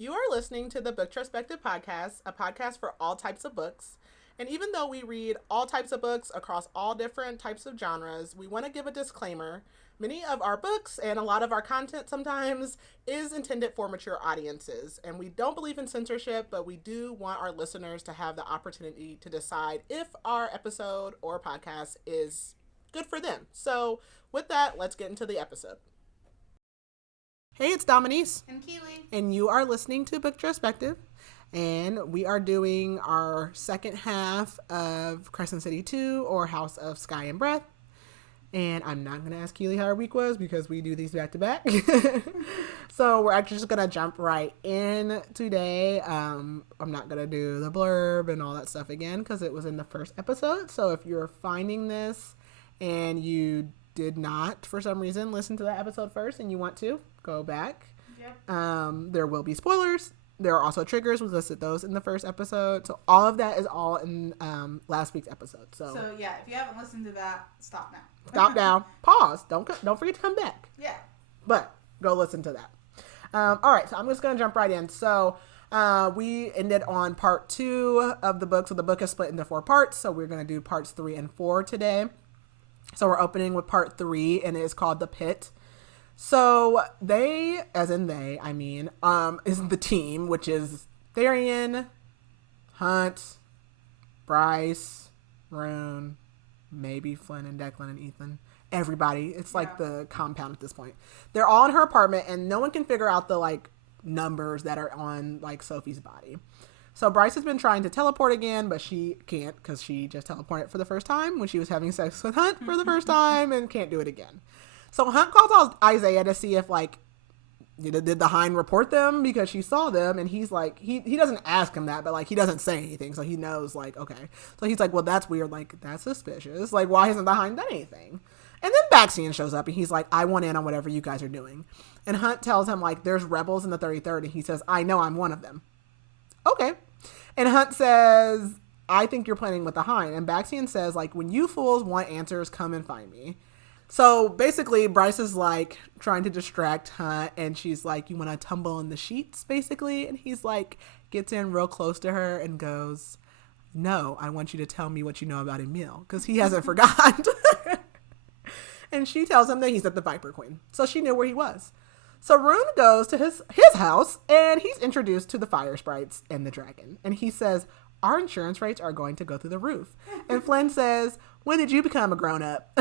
You are listening to the Booktrospective Podcast, a podcast for all types of books. And even though we read all types of books across all different types of genres, we want to give a disclaimer. Many of our books and a lot of our content sometimes is intended for mature audiences. And we don't believe in censorship, but we do want our listeners to have the opportunity to decide if our episode or podcast is good for them. So with that, let's get into the episode. Hey, it's Dominique. And Keely. And you are listening to Booktrospective. And we are doing our second half of Crescent City 2 or House of Sky and Breath. And I'm not going to ask Keely how her week was because we do these back to back. So we're actually just going to jump right in today. I'm not going to do the blurb and all that stuff again because it was in the first episode. So if you're finding this and you did not, for some reason, listen to that episode first and you want to, go back. Yep. There will be spoilers. There are also triggers. We listed those in the first episode. So all of that is all in last week's episode. So yeah, if you haven't listened to that, stop now. Stop now. Pause. Don't forget to come back. Yeah. But go listen to that. All right. So I'm just going to jump right in. So we ended on part 2 of the book. So the book is split into 4 parts. So we're going to do parts 3 and 4 today. So we're opening with part 3, and it is called The Pit. So they, as in they, I mean, is the team, which is Therian, Hunt, Bryce, Rune, maybe Flynn and Declan and Ethan. Everybody. It's like the compound at this point. They're all in her apartment, and no one can figure out the, like, numbers that are on, like, Sophie's body. So Bryce has been trying to teleport again, but she can't because she just teleported for the first time when she was having sex with Hunt for the first time and can't do it again. So Hunt calls out Isaiah to see if, like, did the Hind report them because she saw them, and he's like, he doesn't ask him that, but, like, he doesn't say anything, so he knows, like, okay. So he's like, well, that's weird, like, that's suspicious. Like, why hasn't the Hind done anything? And then Baxian shows up, and he's like, I want in on whatever you guys are doing. And Hunt tells him, like, there's rebels in the 33rd, and he says, I know I'm one of them. Okay. And Hunt says, I think you're planning with the Hind. And Baxian says, like, when you fools want answers, come and find me. So basically, Bryce is like trying to distract Hunt, and she's like, you want to tumble in the sheets, basically? And he's like, gets in real close to her and goes, no, I want you to tell me what you know about Emil, because he hasn't forgotten. And she tells him that he's at the Viper Queen. So she knew where he was. So Rune goes to his house, and he's introduced to the fire sprites and the dragon. And he says, our insurance rates are going to go through the roof. And Flynn says, when did you become a grown-up?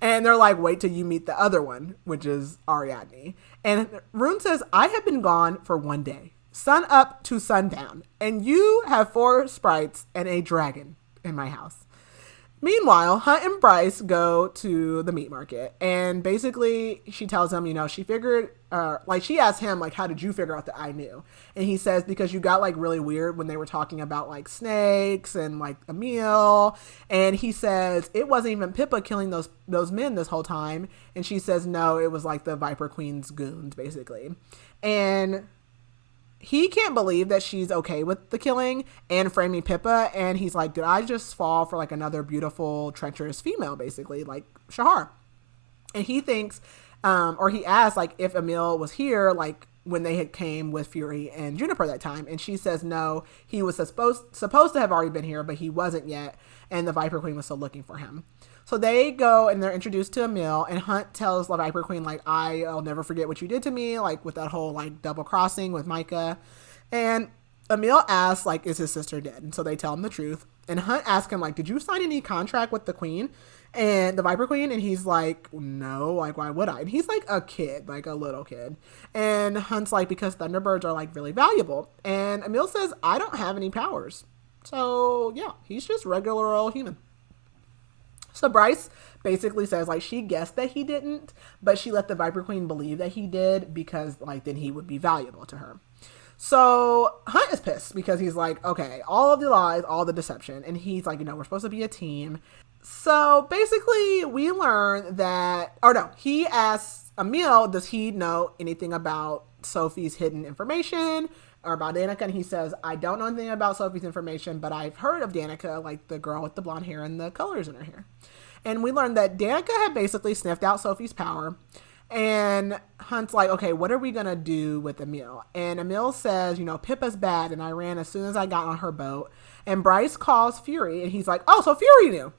And they're like, wait till you meet the other one, which is Ariadne. And Rune says, I have been gone for 1 day, sun up to sundown, and you have 4 sprites and a dragon in my house. Meanwhile, Hunt and Bryce go to the meat market, and basically she tells him, you know, she figured, like, she asked him, like, how did you figure out that I knew? And he says, because you got, like, really weird when they were talking about, like, snakes and, like, Emil. And he says, it wasn't even Pippa killing those men this whole time. And she says, no, it was, like, the Viper Queen's goons, basically. And he can't believe that she's okay with the killing and framing Pippa. And he's like, did I just fall for, like, another beautiful, treacherous female, basically, like Shahar? And he thinks, or he asks, like, if Emil was here, like, when they had came with Fury and Juniper that time. And she says, no, he was supposed to have already been here, but he wasn't yet. And the Viper Queen was still looking for him. So they go and they're introduced to Emil, and Hunt tells the Viper Queen, like, I'll never forget what you did to me, like, with that whole, like, double crossing with Micah. And Emil asks, like, is his sister dead? And so they tell him the truth. And Hunt asks him, like, did you sign any contract with the Queen and the Viper Queen? And he's like, no, like, why would I? And he's like a kid, like a little kid. And Hunt's like, because Thunderbirds are, like, really valuable. And Emil says, I don't have any powers. So yeah, he's just regular old human. So Bryce basically says, like, she guessed that he didn't, but she let the Viper Queen believe that he did because, like, then he would be valuable to her. So Hunt is pissed because he's like, okay, all of the lies, all the deception. And he's like, you know, we're supposed to be a team. So basically we learn that, or no, he asks Emil, does he know anything about Sophie's hidden information or about Danica? And he says, I don't know anything about Sophie's information, but I've heard of Danica, like the girl with the blonde hair and the colors in her hair. And we learned that Danica had basically sniffed out Sophie's power And Hunt's like, okay, what are we going to do with Emil? And Emil says, Pippa's bad and I ran as soon as I got on her boat. And Bryce calls Fury and he's like, oh, so Fury knew.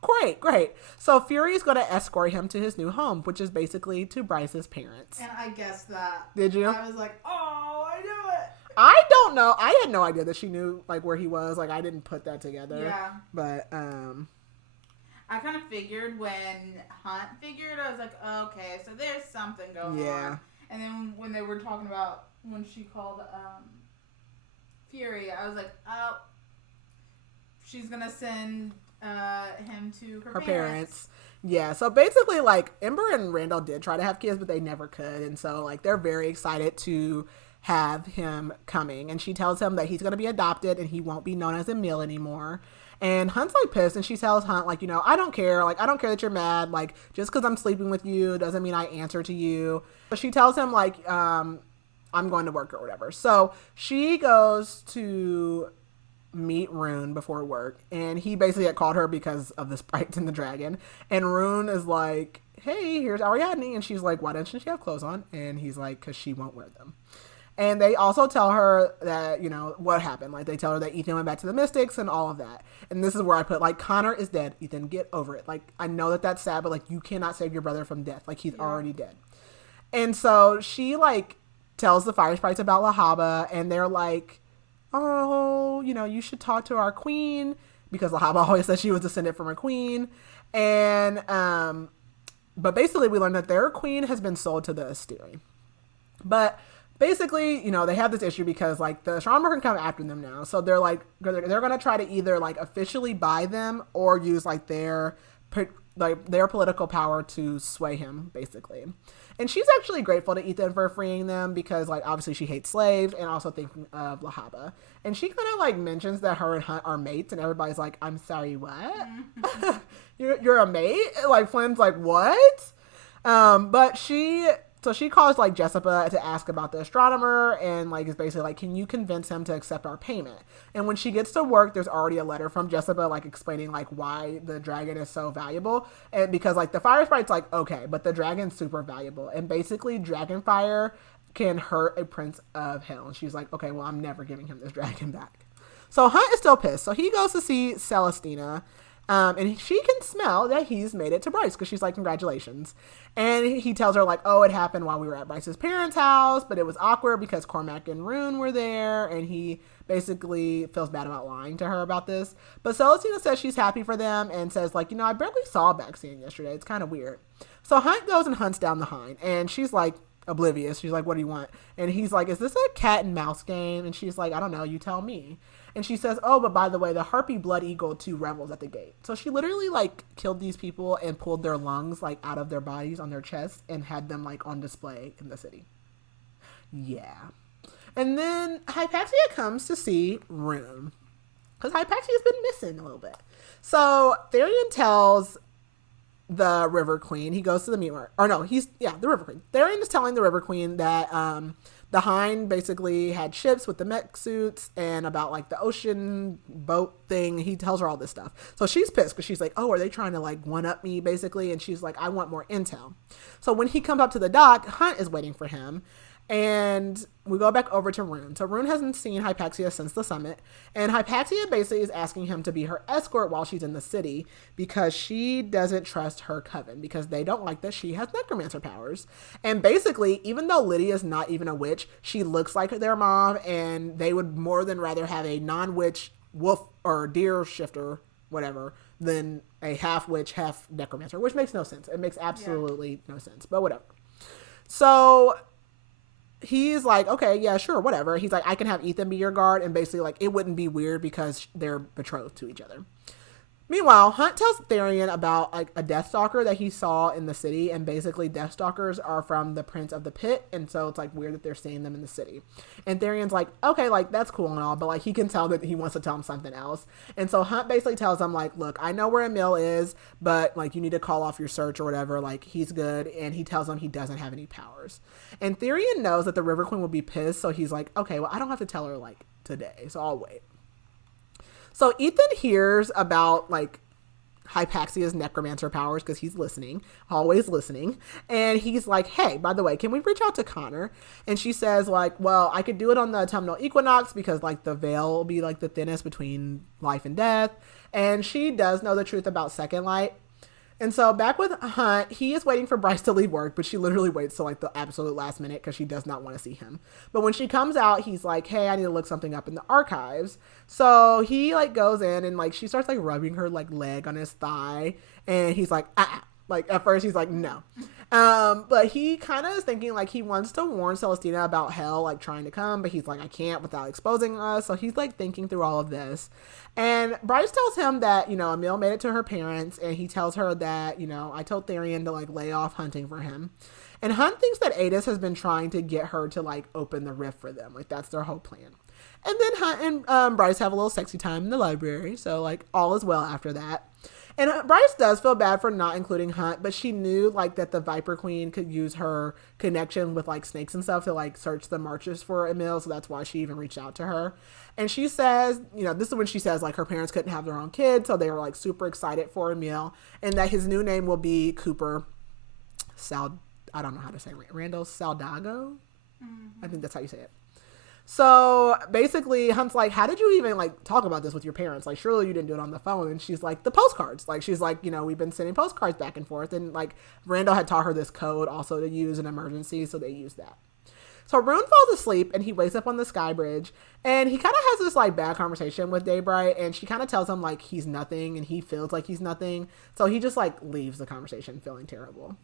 Great. So Fury is going to escort him to his new home, which is basically to Bryce's parents. And I guessed that. Did you? I was like, oh, I knew it. I don't know. I had no idea that she knew like where he was. Like I didn't put that together. Yeah. But I kind of figured when Hunt figured, I was like, okay, so there's something going on. And then when they were talking about when she called Fury, I was like, oh, she's gonna send him to her parents. Yeah, so basically like Ember and Randall did try to have kids, but they never could, and so like they're very excited to have him coming. And she tells him that he's gonna be adopted and he won't be known as Emil anymore. And Hunt's like pissed, and she tells Hunt like, I don't care, like I don't care that you're mad, like just because I'm sleeping with you doesn't mean I answer to you. But she tells him like I'm going to work or whatever. So she goes to meet Rune before work, and he basically had called her because of the sprites and the dragon. And Rune is like, hey, here's Ariadne. And she's like, why doesn't she have clothes on? And he's like, because she won't wear them. And they also tell her that, what happened. Like, they tell her that Ethan went back to the Mystics and all of that. And this is where I put, like, Connor is dead. Ethan, get over it. Like, I know that that's sad, but, like, you cannot save your brother from death. Like, he's already dead. And so she, like, tells the Fire Sprites about Lahaba, and they're like, oh, you should talk to our queen, because Lahaba always says she was descended from her queen. And, but basically we learned that their queen has been sold to the Asteri. But basically, they have this issue because like the astronomer can come after them now. So they're like, they're going to try to either like officially buy them or use like their political power to sway him, basically. And she's actually grateful to Ethan for freeing them because, like, obviously she hates slaves and also thinking of Lahaba. And she kind of, like, mentions that her and Hunt are mates, and everybody's like, I'm sorry, what? you're a mate? Like, Flynn's like, what? But she calls, like, Jessica to ask about the astronomer and, like, is basically like, can you convince him to accept our payment? And when she gets to work, there's already a letter from Jessica, like, explaining, like, why the dragon is so valuable. And because, like, the Fire Sprite's like, okay, but the dragon's super valuable. And basically, dragon fire can hurt a prince of hell. And she's like, okay, well, I'm never giving him this dragon back. So Hunt is still pissed. So he goes to see Celestina. And she can smell that he's made it to Bryce because she's like, congratulations. And he tells her like, oh, it happened while we were at Bryce's parents' house, but it was awkward because Cormac and Rune were there, and he basically feels bad about lying to her about this. But Celestina says she's happy for them and says like, I barely saw Baxine yesterday. It's kind of weird. So Hunt goes and hunts down the Hind, and she's like oblivious. She's like, what do you want? And he's like, is this a cat and mouse game? And she's like, I don't know. You tell me. And she says, oh, but by the way, the Harpy Blood Eagle 2 revels at the gate. So she literally, like, killed these people and pulled their lungs, like, out of their bodies on their chests and had them, like, on display in the city. Yeah. And then Hypatia comes to see Rune. Because Hypaxia's been missing a little bit. So Therian tells the River Queen, he goes to the meteor. Or no, the River Queen. Therian is telling the River Queen that, the Hind basically had ships with the mech suits and about like the ocean boat thing. He tells her all this stuff. So she's pissed because she's like, oh, are they trying to like one up me basically? And she's like, I want more intel. So when he comes up to the dock, Hunt is waiting for him. And we go back over to Rune. So Rune hasn't seen Hypatia since the summit. And Hypatia basically is asking him to be her escort while she's in the city because she doesn't trust her coven because they don't like that she has necromancer powers. And basically, even though Lydia's not even a witch, she looks like their mom, and they would more than rather have a non-witch wolf or deer shifter, whatever, than a half witch, half necromancer, which makes no sense. It makes absolutely no sense, but whatever. So he's like, okay, yeah, sure, whatever. He's like, I can have Ethan be your guard, and basically, like, it wouldn't be weird because they're betrothed to each other. Meanwhile, Hunt tells Therian about, like, a Deathstalker that he saw in the city, and basically Deathstalkers are from the Prince of the Pit, and so it's, like, weird that they're seeing them in the city. And Therian's like, okay, like, that's cool and all, but, like, he can tell that he wants to tell him something else. And so Hunt basically tells him, like, look, I know where Emil is, but, like, you need to call off your search or whatever, like, he's good, and he tells him he doesn't have any powers. And Therian knows that the River Queen will be pissed, so he's like, okay, well, I don't have to tell her, like, today, so I'll wait. So Ethan hears about, like, Hypaxia's necromancer powers because he's listening, always listening. And he's like, hey, by the way, can we reach out to Connor? And she says, like, well, I could do it on the autumnal equinox because, like, the veil will be, like, the thinnest between life and death. And she does know the truth about Second Light. And so back with Hunt, he is waiting for Bryce to leave work, but she literally waits till like the absolute last minute because she does not want to see him. But when she comes out, he's like, hey, I need to look something up in the archives. So he like goes in and like she starts like rubbing her like leg on his thigh. And he's like, ah. Like at first he's like, no. But he kind of is thinking like he wants to warn Celestina about hell like trying to come, but he's like, I can't without exposing us. So he's like thinking through all of this. And Bryce tells him that, you know, Emil made it to her parents, and he tells her that, you know, I told Therian to like lay off hunting for him. And Hunt thinks that Adis has been trying to get her to like open the rift for them. Like that's their whole plan. And then Hunt and Bryce have a little sexy time in the library. So like all is well after that. And Bryce does feel bad for not including Hunt, but she knew like that the Viper Queen could use her connection with like snakes and stuff to like search the marches for Emil. So that's why she even reached out to her. And she says, you know, this is when she says like her parents couldn't have their own kid. So they were like super excited for Emil, and that his new name will be Cooper I don't know how to say it. Randall Saldago. Mm-hmm. I think that's how you say it. So basically Hunt's like, how did you even like talk about this with your parents? Like, surely you didn't do it on the phone. And she's like, the postcards. Like, she's like, you know, we've been sending postcards back and forth. And like Randall had taught her this code also to use in emergencies. So they used that. So Rune falls asleep and he wakes up on the sky bridge, and he kind of has this like bad conversation with Daybright, and she kind of tells him like he's nothing and he feels like he's nothing. So he just like leaves the conversation feeling terrible.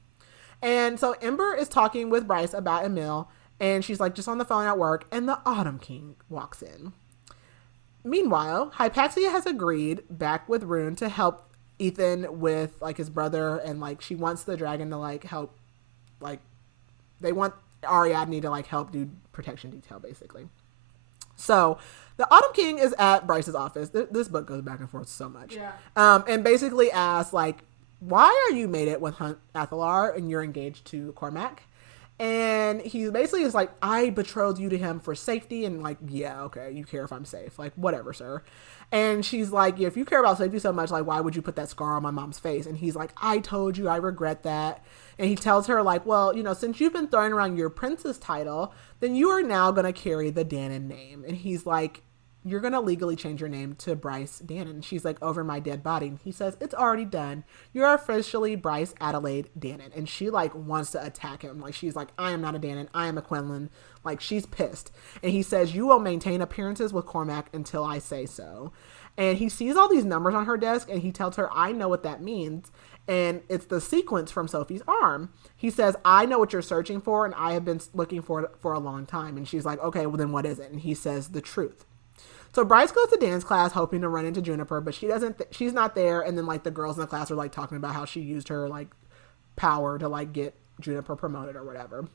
And so Ember is talking with Bryce about Emil, and she's like just on the phone at work, and the Autumn King walks in. Meanwhile, Hypaxia has agreed back with Rune to help Ethan with like his brother, and like she wants the dragon to like help, like they want Ariadne to like help do protection detail basically. So the Autumn King is at Bryce's office. This book goes back and forth so much. Yeah. And basically asks like, why are you mated with Hunt Athalar and you're engaged to Cormac? And he basically is like, I betrothed you to him for safety. And like, yeah, okay, you care if I'm safe. Like, whatever, sir. And she's like, yeah, if you care about safety so much, like, why would you put that scar on my mom's face? And he's like, I told you, I regret that. And he tells her like, well, you know, since you've been throwing around your princess title, then you are now going to carry the Dannon name. And he's like, you're going to legally change your name to Bryce Dannon. She's like, over my dead body. And he says, it's already done. You're officially Bryce Adelaide Dannon. And she like wants to attack him. Like, she's like, I am not a Dannon. I am a Quinlan. Like, she's pissed. And he says, you will maintain appearances with Cormac until I say so. And he sees all these numbers on her desk, and he tells her, I know what that means. And it's the sequence from Sophie's arm. He says, I know what you're searching for, and I have been looking for it for a long time. And she's like, okay, well then what is it? And he says, the truth. So Bryce goes to dance class hoping to run into Juniper, but she doesn't, she's not there. And then like the girls in the class are like talking about how she used her like power to like get Juniper promoted or whatever.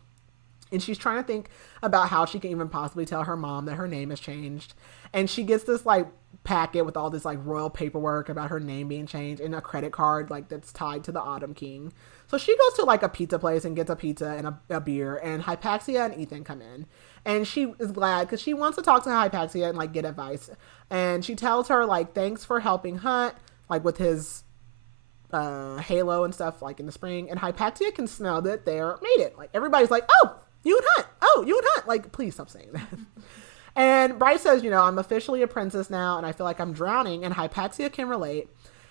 And she's trying to think about how she can even possibly tell her mom that her name has changed. And she gets this like packet with all this like royal paperwork about her name being changed and a credit card like that's tied to the Autumn King. So she goes to like a pizza place and gets a pizza and a beer, and Hypaxia and Ethan come in. And she is glad because she wants to talk to Hypaxia and like get advice. And she tells her like, thanks for helping Hunt like with his halo and stuff like in the spring. And Hypaxia can smell that they're mated. Like everybody's like, oh, you and Hunt. Oh, you and Hunt. Like, please stop saying that. And Bryce says, you know, I'm officially a princess now, and I feel like I'm drowning. And Hypaxia can relate.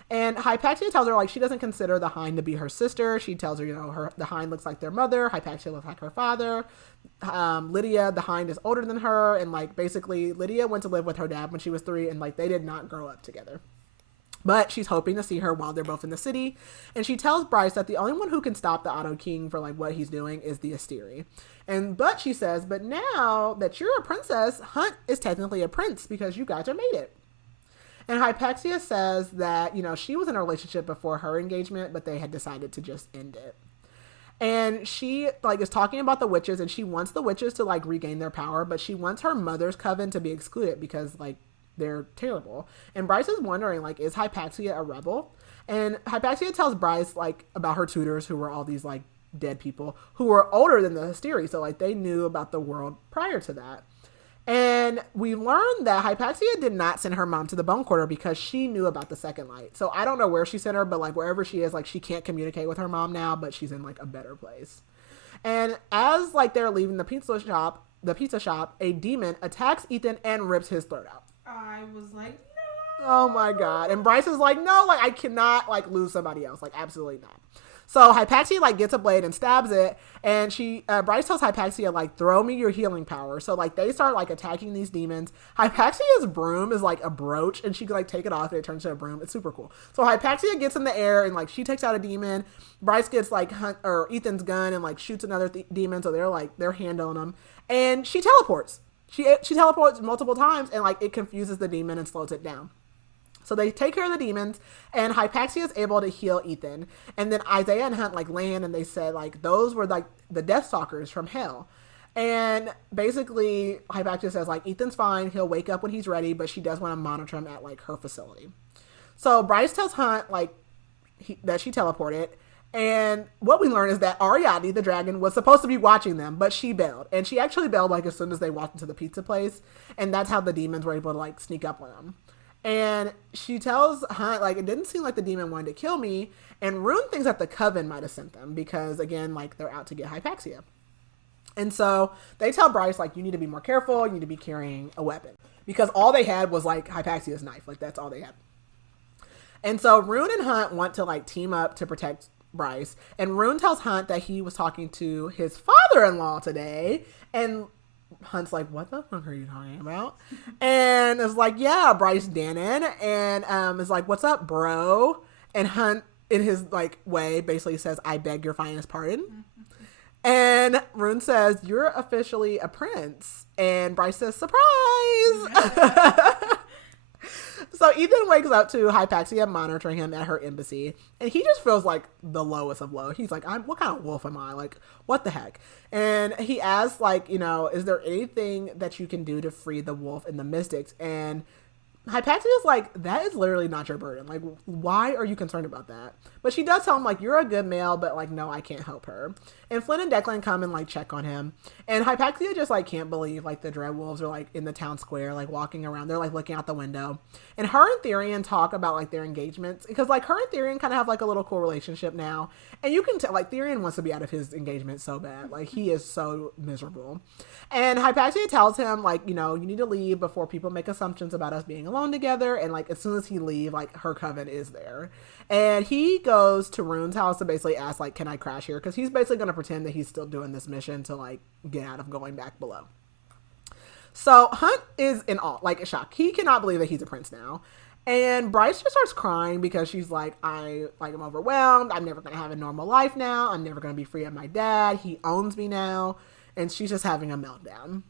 And Hypaxia tells her, like, she doesn't consider the Hind to be her sister. She tells her, you know, the Hind looks like their mother. Hypaxia looks like her father. Lydia, the Hind, is older than her. And, like, basically, Lydia went to live with her dad when she was 3, and, like, they did not grow up together. But she's hoping to see her while they're both in the city. And she tells Bryce that the only one who can stop the Auto King for, like, what he's doing is the Asteri. But she says, but now that you're a princess, Hunt is technically a prince because you guys are mated. And Hypaxia says that, you know, she was in a relationship before her engagement, but they had decided to just end it. And she, like, is talking about the witches, and she wants the witches to, like, regain their power, but she wants her mother's coven to be excluded because, like, they're terrible. And Bryce is wondering, like, is Hypaxia a rebel? And Hypaxia tells Bryce, like, about her tutors who were all these, like, dead people who were older than the Asteri. So, like, they knew about the world prior to that. And we learned that Hypaxia did not send her mom to the bone quarter because she knew about the second light. So I don't know where she sent her, but like wherever she is, like she can't communicate with her mom now, but she's in like a better place. And as like they're leaving the pizza shop, a demon attacks Ethan and rips his throat out. I was like, no. Oh my God. And Bryce is like, no, like I cannot like lose somebody else. Like absolutely not. So Hypaxia like gets a blade and stabs it, and Bryce tells Hypaxia like, throw me your healing power. So like they start like attacking these demons. Hypaxia's broom is like a brooch, and she can like take it off and it turns to a broom. It's super cool. So Hypaxia gets in the air and like she takes out a demon. Bryce gets like Ethan's gun and like shoots another demon. So they're handling them, and she teleports. She teleports multiple times, and like it confuses the demon and slows it down. So they take care of the demons, and Hypaxia is able to heal Ethan. And then Isaiah and Hunt like land, and they said like those were like the Deathstalkers from hell. And basically Hypaxia says like Ethan's fine, he'll wake up when he's ready, but she does want to monitor him at like her facility. So Bryce tells Hunt like that she teleported. And what we learn is that Ariadne, the dragon, was supposed to be watching them, but she bailed. And she actually bailed like as soon as they walked into the pizza place. And that's how the demons were able to like sneak up on them. And she tells Hunt, like, it didn't seem like the demon wanted to kill me. And Rune thinks that the Coven might have sent them because, again, like, they're out to get Hypaxia. And so they tell Bryce, like, you need to be more careful. You need to be carrying a weapon. Because all they had was, like, Hypaxia's knife. Like, that's all they had. And so Rune and Hunt want to, like, team up to protect Bryce. And Rune tells Hunt that he was talking to his father-in-law today. And Hunt's like, what the fuck are you talking about? And it's like, yeah, Bryce Dannon. And is like, what's up, bro? And Hunt, in his like way, basically says, I beg your finest pardon. And Rune says, you're officially a prince. And Bryce says, surprise! So Ethan wakes up to Hypaxia monitoring him at her embassy, and he just feels like the lowest of low. He's like, what kind of wolf am I? Like, what the heck? And he asks, like, you know, is there anything that you can do to free the wolf and the mystics? And Hypaxia is like, that is literally not your burden. Like, why are you concerned about that? But she does tell him, like, you're a good male, but, like, no, I can't help her. And Flynn and Declan come and, like, check on him. And Hypaxia just, like, can't believe, like, the Dreadwolves are, like, in the town square, like, walking around. They're, like, looking out the window. And her and Therian talk about, like, their engagements. Because, like, her and Therian kind of have, like, a little cool relationship now. And you can tell, like, Therian wants to be out of his engagement so bad. Like, he is so miserable. And Hypaxia tells him, like, you know, you need to leave before people make assumptions about us being alone together. And, like, as soon as he leaves, like, her coven is there. And he goes to Rune's house to basically ask, like, can I crash here? Because he's basically going to pretend that he's still doing this mission to, like, get out of going back below. So Hunt is in awe, like, a shock. He cannot believe that he's a prince now. And Bryce just starts crying because she's like, I'm overwhelmed. I'm never going to have a normal life now. I'm never going to be free of my dad. He owns me now. And she's just having a meltdown.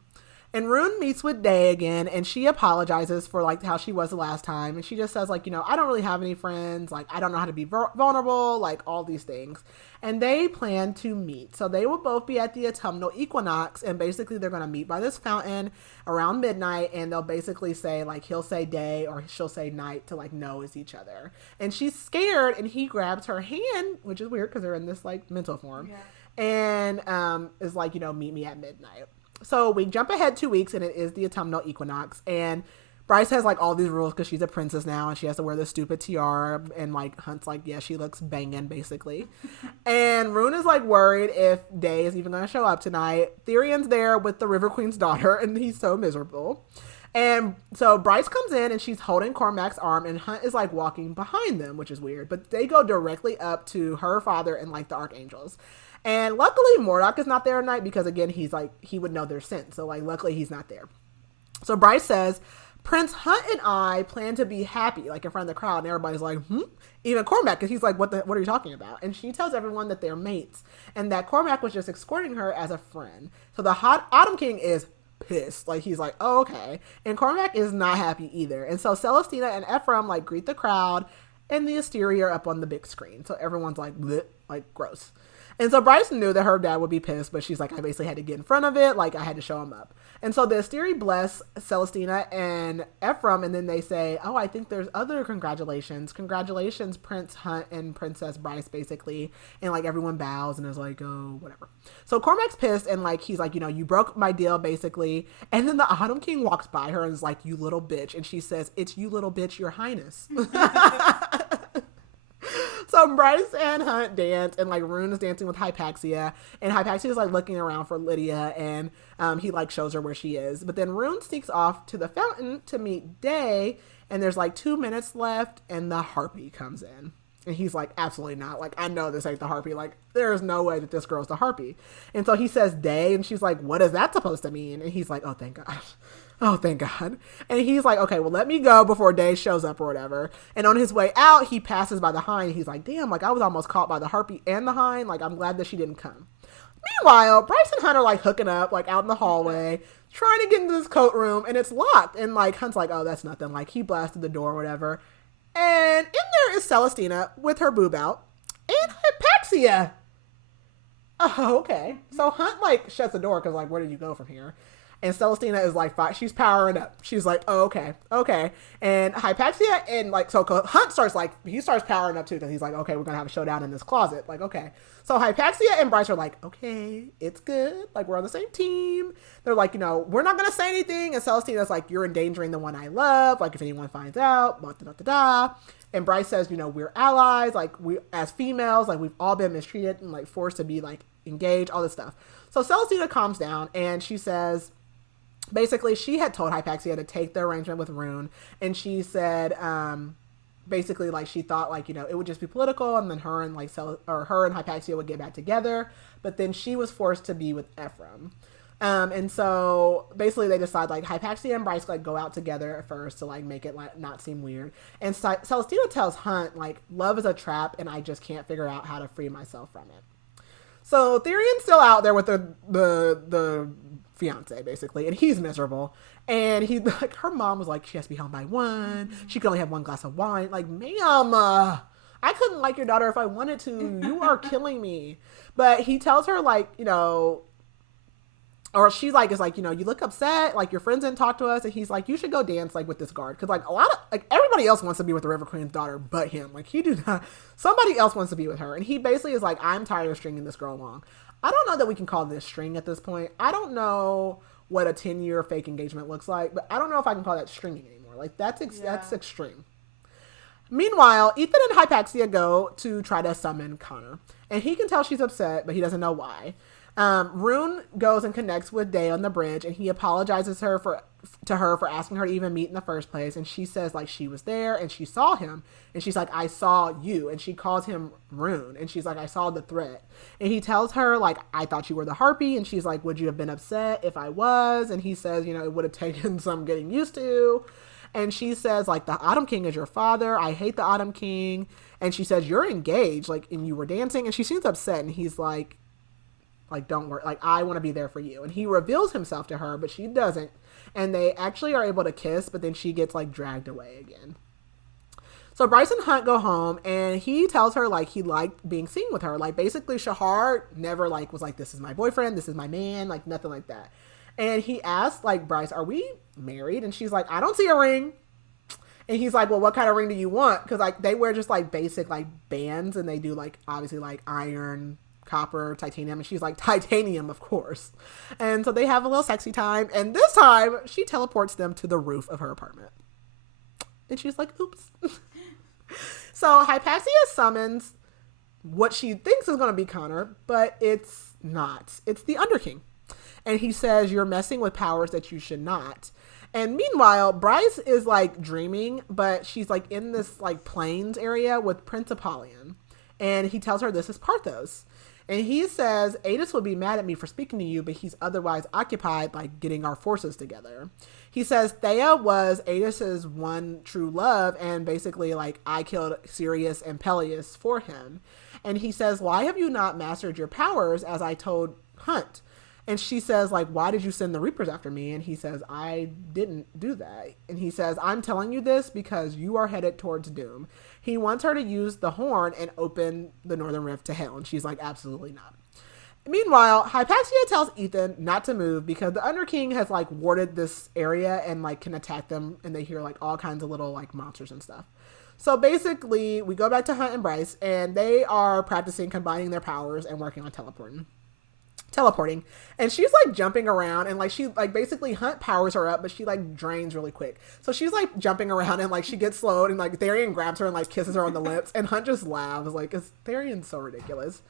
And Rune meets with Day again, and she apologizes for, like, how she was the last time. And she just says, like, you know, I don't really have any friends. Like, I don't know how to be vulnerable, like, all these things. And they plan to meet. So they will both be at the autumnal equinox, and basically they're going to meet by this fountain around midnight, and they'll basically say, like, he'll say day or she'll say night to, like, know it's each other. And she's scared, and he grabs her hand, which is weird because they're in this, like, mental form. Yeah. And is like, you know, meet me at midnight. So we jump ahead 2 weeks, and it is the autumnal equinox. And Bryce has, like, all these rules because she's a princess now, and she has to wear this stupid tiara. And, like, Hunt's like, yeah, she looks banging, basically. And Rune is, like, worried if Day is even going to show up tonight. Therian's there with the River Queen's daughter, and he's so miserable. And so Bryce comes in, and she's holding Cormac's arm, and Hunt is, like, walking behind them, which is weird. But they go directly up to her father and, like, the archangels. And luckily, Mordok is not there tonight because, again, he's like, he would know their sin. So, like, luckily he's not there. So Bryce says, Prince Hunt and I plan to be happy, like, in front of the crowd. And everybody's like, Even Cormac, because he's like, what are you talking about? And she tells everyone that they're mates and that Cormac was just escorting her as a friend. So the Autumn King is pissed. Like, he's like, oh, okay. And Cormac is not happy either. And so Celestina and Ephraim, like, greet the crowd. and the Asteri are up on the big screen. So everyone's like, bleh, like gross. And so Bryce knew that her dad would be pissed, but she's like, I basically had to get in front of it. Like, I had to show him up. And so the Asteri bless Celestina and Ephraim, and then they say, oh, I think there's other congratulations. Congratulations, Prince Hunt and Princess Bryce, basically. And, like, everyone bows and is like, oh, whatever. So Cormac's pissed, and, like, he's like, you know, you broke my deal, basically. And then the Autumn King walks by her and is like, you little bitch. And she says, it's you little bitch, your highness. So Bryce and Hunt dance, and like Rune is dancing with Hypaxia, and Hypaxia is like looking around for Lydia, and he like shows her where she is. But then Rune sneaks off to the fountain to meet Day, and there's like 2 minutes left, and the harpy comes in. And he's like, absolutely not. Like, I know this ain't the harpy. Like, there is no way that this girl's the harpy. And so he says Day, and she's like, what is that supposed to mean? And he's like, oh, thank God. Oh, thank God. And he's like, okay, well, let me go before Day shows up or whatever. And on his way out, he passes by the hind. He's like, damn, like I was almost caught by the harpy and the hind. Like, I'm glad that she didn't come. Meanwhile, Bryce and Hunt are like hooking up, like out in the hallway, trying to get into this coat room, and it's locked. And like Hunt's like, oh, that's nothing. Like, he blasted the door or whatever. And in there is Celestina with her boob out and Hypaxia. Oh, okay. So Hunt like shuts the door because like, where did you go from here? And Celestina is like, she's powering up. She's like, oh, okay. And Hypaxia and like, so Hunt starts like, he starts powering up too because he's like, okay, we're going to have a showdown in this closet. Like, okay. So Hypaxia and Bryce are like, okay, it's good. Like, we're on the same team. They're like, you know, we're not going to say anything. And Celestina's like, you're endangering the one I love. Like, if anyone finds out, blah, da, da, da, da. And Bryce says, you know, we're allies. Like, we, as females, like, we've all been mistreated and like forced to be like engaged, all this stuff. So Celestina calms down and she says, basically, she had told Hypaxia to take the arrangement with Rune, and she said, basically, like, she thought, like, you know, it would just be political, and then her and Hypaxia would get back together, but then she was forced to be with Ephraim. And so, basically, they decide, like, Hypaxia and Bryce, like, go out together at first to, like, make it, like, not seem weird. And Celestina tells Hunt, like, love is a trap, and I just can't figure out how to free myself from it. So, Therion's still out there with the fiance, basically, and he's miserable. And he, like, her mom was like, she has to be home by 1. She can only have 1 glass of wine. Like, ma'am, I couldn't like your daughter if I wanted to. You are killing me. But he tells her, like, you know, or she's like, is like, you know, you look upset, like your friends didn't talk to us. And he's like, you should go dance like with this guard. Cause like a lot of, like everybody else wants to be with the River Queen's daughter, but him. Like he do not, somebody else wants to be with her. And he basically is like, I'm tired of stringing this girl along. I don't know that we can call this string at this point. I don't know what a 10-year fake engagement looks like, but I don't know if I can call that stringing anymore. Like that's extreme. Meanwhile, Ethan and Hypaxia go to try to summon Connor, and he can tell she's upset, but he doesn't know why. Rune goes and connects with Day on the bridge, and he apologizes to her for asking her to even meet in the first place. And she says like she was there and she saw him, and she's like, I saw you. And she calls him Rune, and she's like, I saw the threat. And he tells her like, I thought you were the harpy. And she's like, would you have been upset if I was? And he says, you know, it would have taken some getting used to. And she says like, the Autumn King is your father. I hate the Autumn King. And she says, you're engaged, like, and you were dancing. And she seems upset, and he's like, don't worry, like, I want to be there for you. And he reveals himself to her, but she doesn't. And they actually are able to kiss, but then she gets, like, dragged away again. So Bryce and Hunt go home, and he tells her, like, he liked being seen with her. Like, basically, Shahar never, like, was like, this is my boyfriend, this is my man, like, nothing like that. And he asked, like, Bryce, are we married? And she's like, I don't see a ring. And he's like, well, what kind of ring do you want? Because, like, they wear just, like, basic, like, bands, and they do, like, obviously, like, iron, copper, titanium, and she's like, titanium, of course. And so they have a little sexy time, and this time she teleports them to the roof of her apartment, and she's like, oops. So Hypaxia summons what she thinks is going to be Connor, but it's not. It's the Underking, and he says, you're messing with powers that you should not. And meanwhile, Bryce is like dreaming, but she's like in this like plains area with Prince Apollyon, and he tells her this is Parthos. And he says, Adis would be mad at me for speaking to you, but he's otherwise occupied, like, getting our forces together. He says Thea was Adis's one true love, and basically, like, I killed Sirius and Peleus for him. And he says, why have you not mastered your powers, as I told Hunt? And she says, like, why did you send the Reapers after me? And he says, I didn't do that. And he says, I'm telling you this because you are headed towards doom. He wants her to use the horn and open the Northern Rift to hell. And she's like, absolutely not. Meanwhile, Hypaxia tells Ethan not to move because the Underking has, like, warded this area and, like, can attack them. And they hear, like, all kinds of little, like, monsters and stuff. So basically, we go back to Hunt and Bryce, and they are practicing combining their powers and working on teleporting, and she's like jumping around, and like she like basically Hunt powers her up, but she like drains really quick, so she's like jumping around, and like she gets slowed, and like Therian grabs her and like kisses her on the lips, and Hunt just laughs like, is Therian's so ridiculous.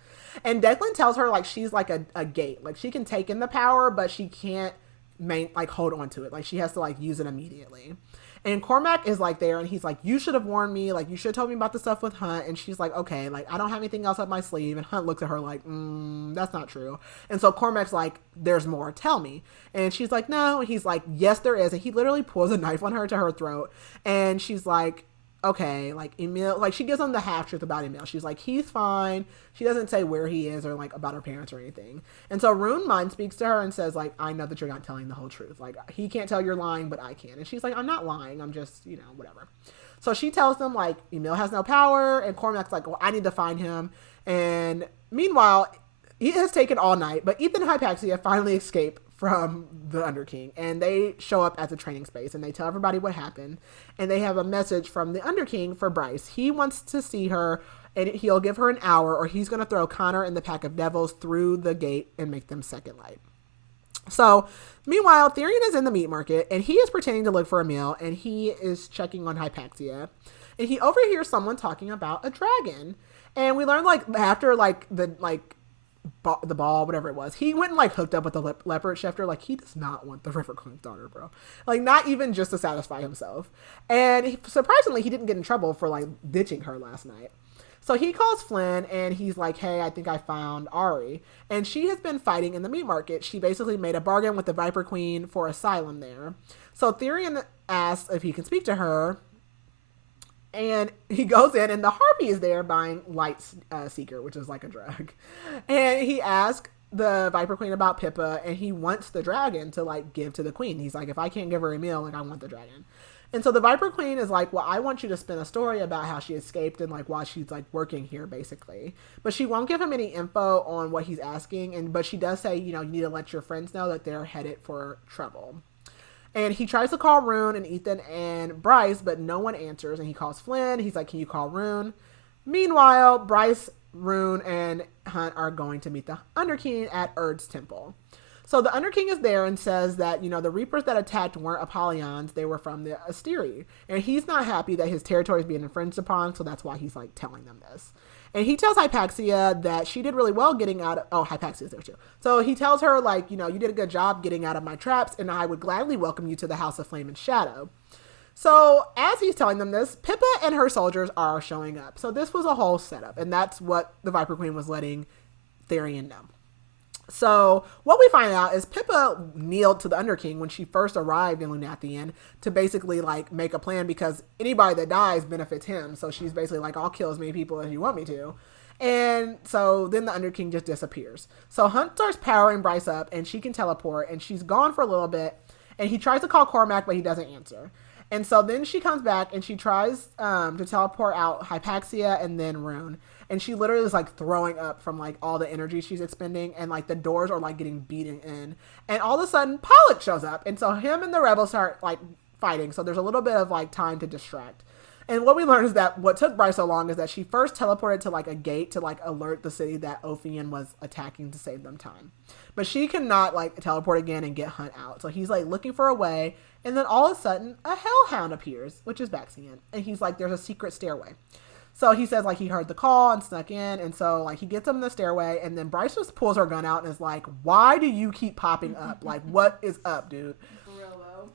And Declan tells her like she's like a gate, like she can take in the power, but she can't hold on to it, like she has to like use it immediately. And Cormac is like there, and he's like, you should have warned me, like you should have told me about the stuff with Hunt. And she's like, okay, like I don't have anything else up my sleeve. And Hunt looks at her like, that's not true. And so Cormac's like, there's more, tell me. And she's like, no. And he's like, yes there is. And he literally pulls a knife on her to her throat, and she's like, okay, like Emil, like she gives him the half truth about Emil. She's like, he's fine. She doesn't say where he is or like about her parents or anything. And so Rune mind speaks to her and says like, I know that you're not telling the whole truth. Like he can't tell you're lying, but I can. And she's like, I'm not lying. I'm just, whatever. So she tells them like Emil has no power, and Cormac's like, well, I need to find him. And meanwhile, it has taken all night, but Ethan and Hypaxia finally escape from the Underking, and they show up at the training space, and they tell everybody what happened, and they have a message from the Underking for Bryce. He wants to see her, and he'll give her an hour, or he's going to throw Connor and the pack of devils through the gate and make them second light. So meanwhile, Therian is in the meat market, and he is pretending to look for Emil, and he is checking on Hypaxia, and he overhears someone talking about a dragon. And we learn like after like the ball, whatever it was, he went and like hooked up with the leopard shifter. Like he does not want the River Queen's daughter, bro. Like not even just to satisfy himself. And surprisingly, he didn't get in trouble for like ditching her last night. So he calls Flynn, and he's like, hey, I think I found Ari. And she has been fighting in the meat market. She basically made a bargain with the Viper Queen for asylum there. So Therian asks if he can speak to her. And he goes in, and the Harpy is there buying Light Seeker, which is like a drug. And he asks the Viper Queen about Pippa, and he wants the dragon to like give to the queen. He's like, if I can't give her a meal, like I want the dragon. And so the Viper Queen is like, well, I want you to spin a story about how she escaped and like why she's like working here basically. But she won't give him any info on what he's asking. But she does say, you need to let your friends know that they're headed for trouble. And he tries to call Rune and Ethan and Bryce, but no one answers. And he calls Flynn. He's like, can you call Rune? Meanwhile, Bryce, Rune, and Hunt are going to meet the Underking at Erd's temple. So the Underking is there and says that, the Reapers that attacked weren't Apollons. They were from the Asteri. And he's not happy that his territory is being infringed upon, so that's why he's, like, telling them this. And he tells Hypaxia that she did really well getting out of... Oh, Hypaxia's there, too. So he tells her, like, you did a good job getting out of my traps, and I would gladly welcome you to the House of Flame and Shadow. So as he's telling them this, Pippa and her soldiers are showing up. So this was a whole setup, and that's what the Viper Queen was letting Therian know. So what we find out is Pippa kneeled to the Underking when she first arrived in Lunathian to basically like make a plan, because anybody that dies benefits him. So she's basically like, I'll kill as many people as you want me to. And so then the Underking just disappears. So Hunt starts powering Bryce up, and she can teleport, and she's gone for a little bit, and he tries to call Cormac, but he doesn't answer. And so then she comes back, and she tries to teleport out Hypaxia and then Rune. And she literally is like throwing up from like all the energy she's expending, and like the doors are like getting beaten in. And all of a sudden Pollock shows up, and so him and the rebels start like fighting. So there's a little bit of like time to distract. And what we learned is that what took Bryce so long is that she first teleported to like a gate to like alert the city that Ophion was attacking to save them time. But she cannot like teleport again and get Hunt out. So he's like looking for a way, and then all of a sudden a hellhound appears, which is Baxian. And he's like, there's a secret stairway. So he says, like, he heard the call and snuck in. And so, like, he gets him in the stairway. And then Bryce just pulls her gun out and is like, why do you keep popping up? Like, what is up, dude? Real low.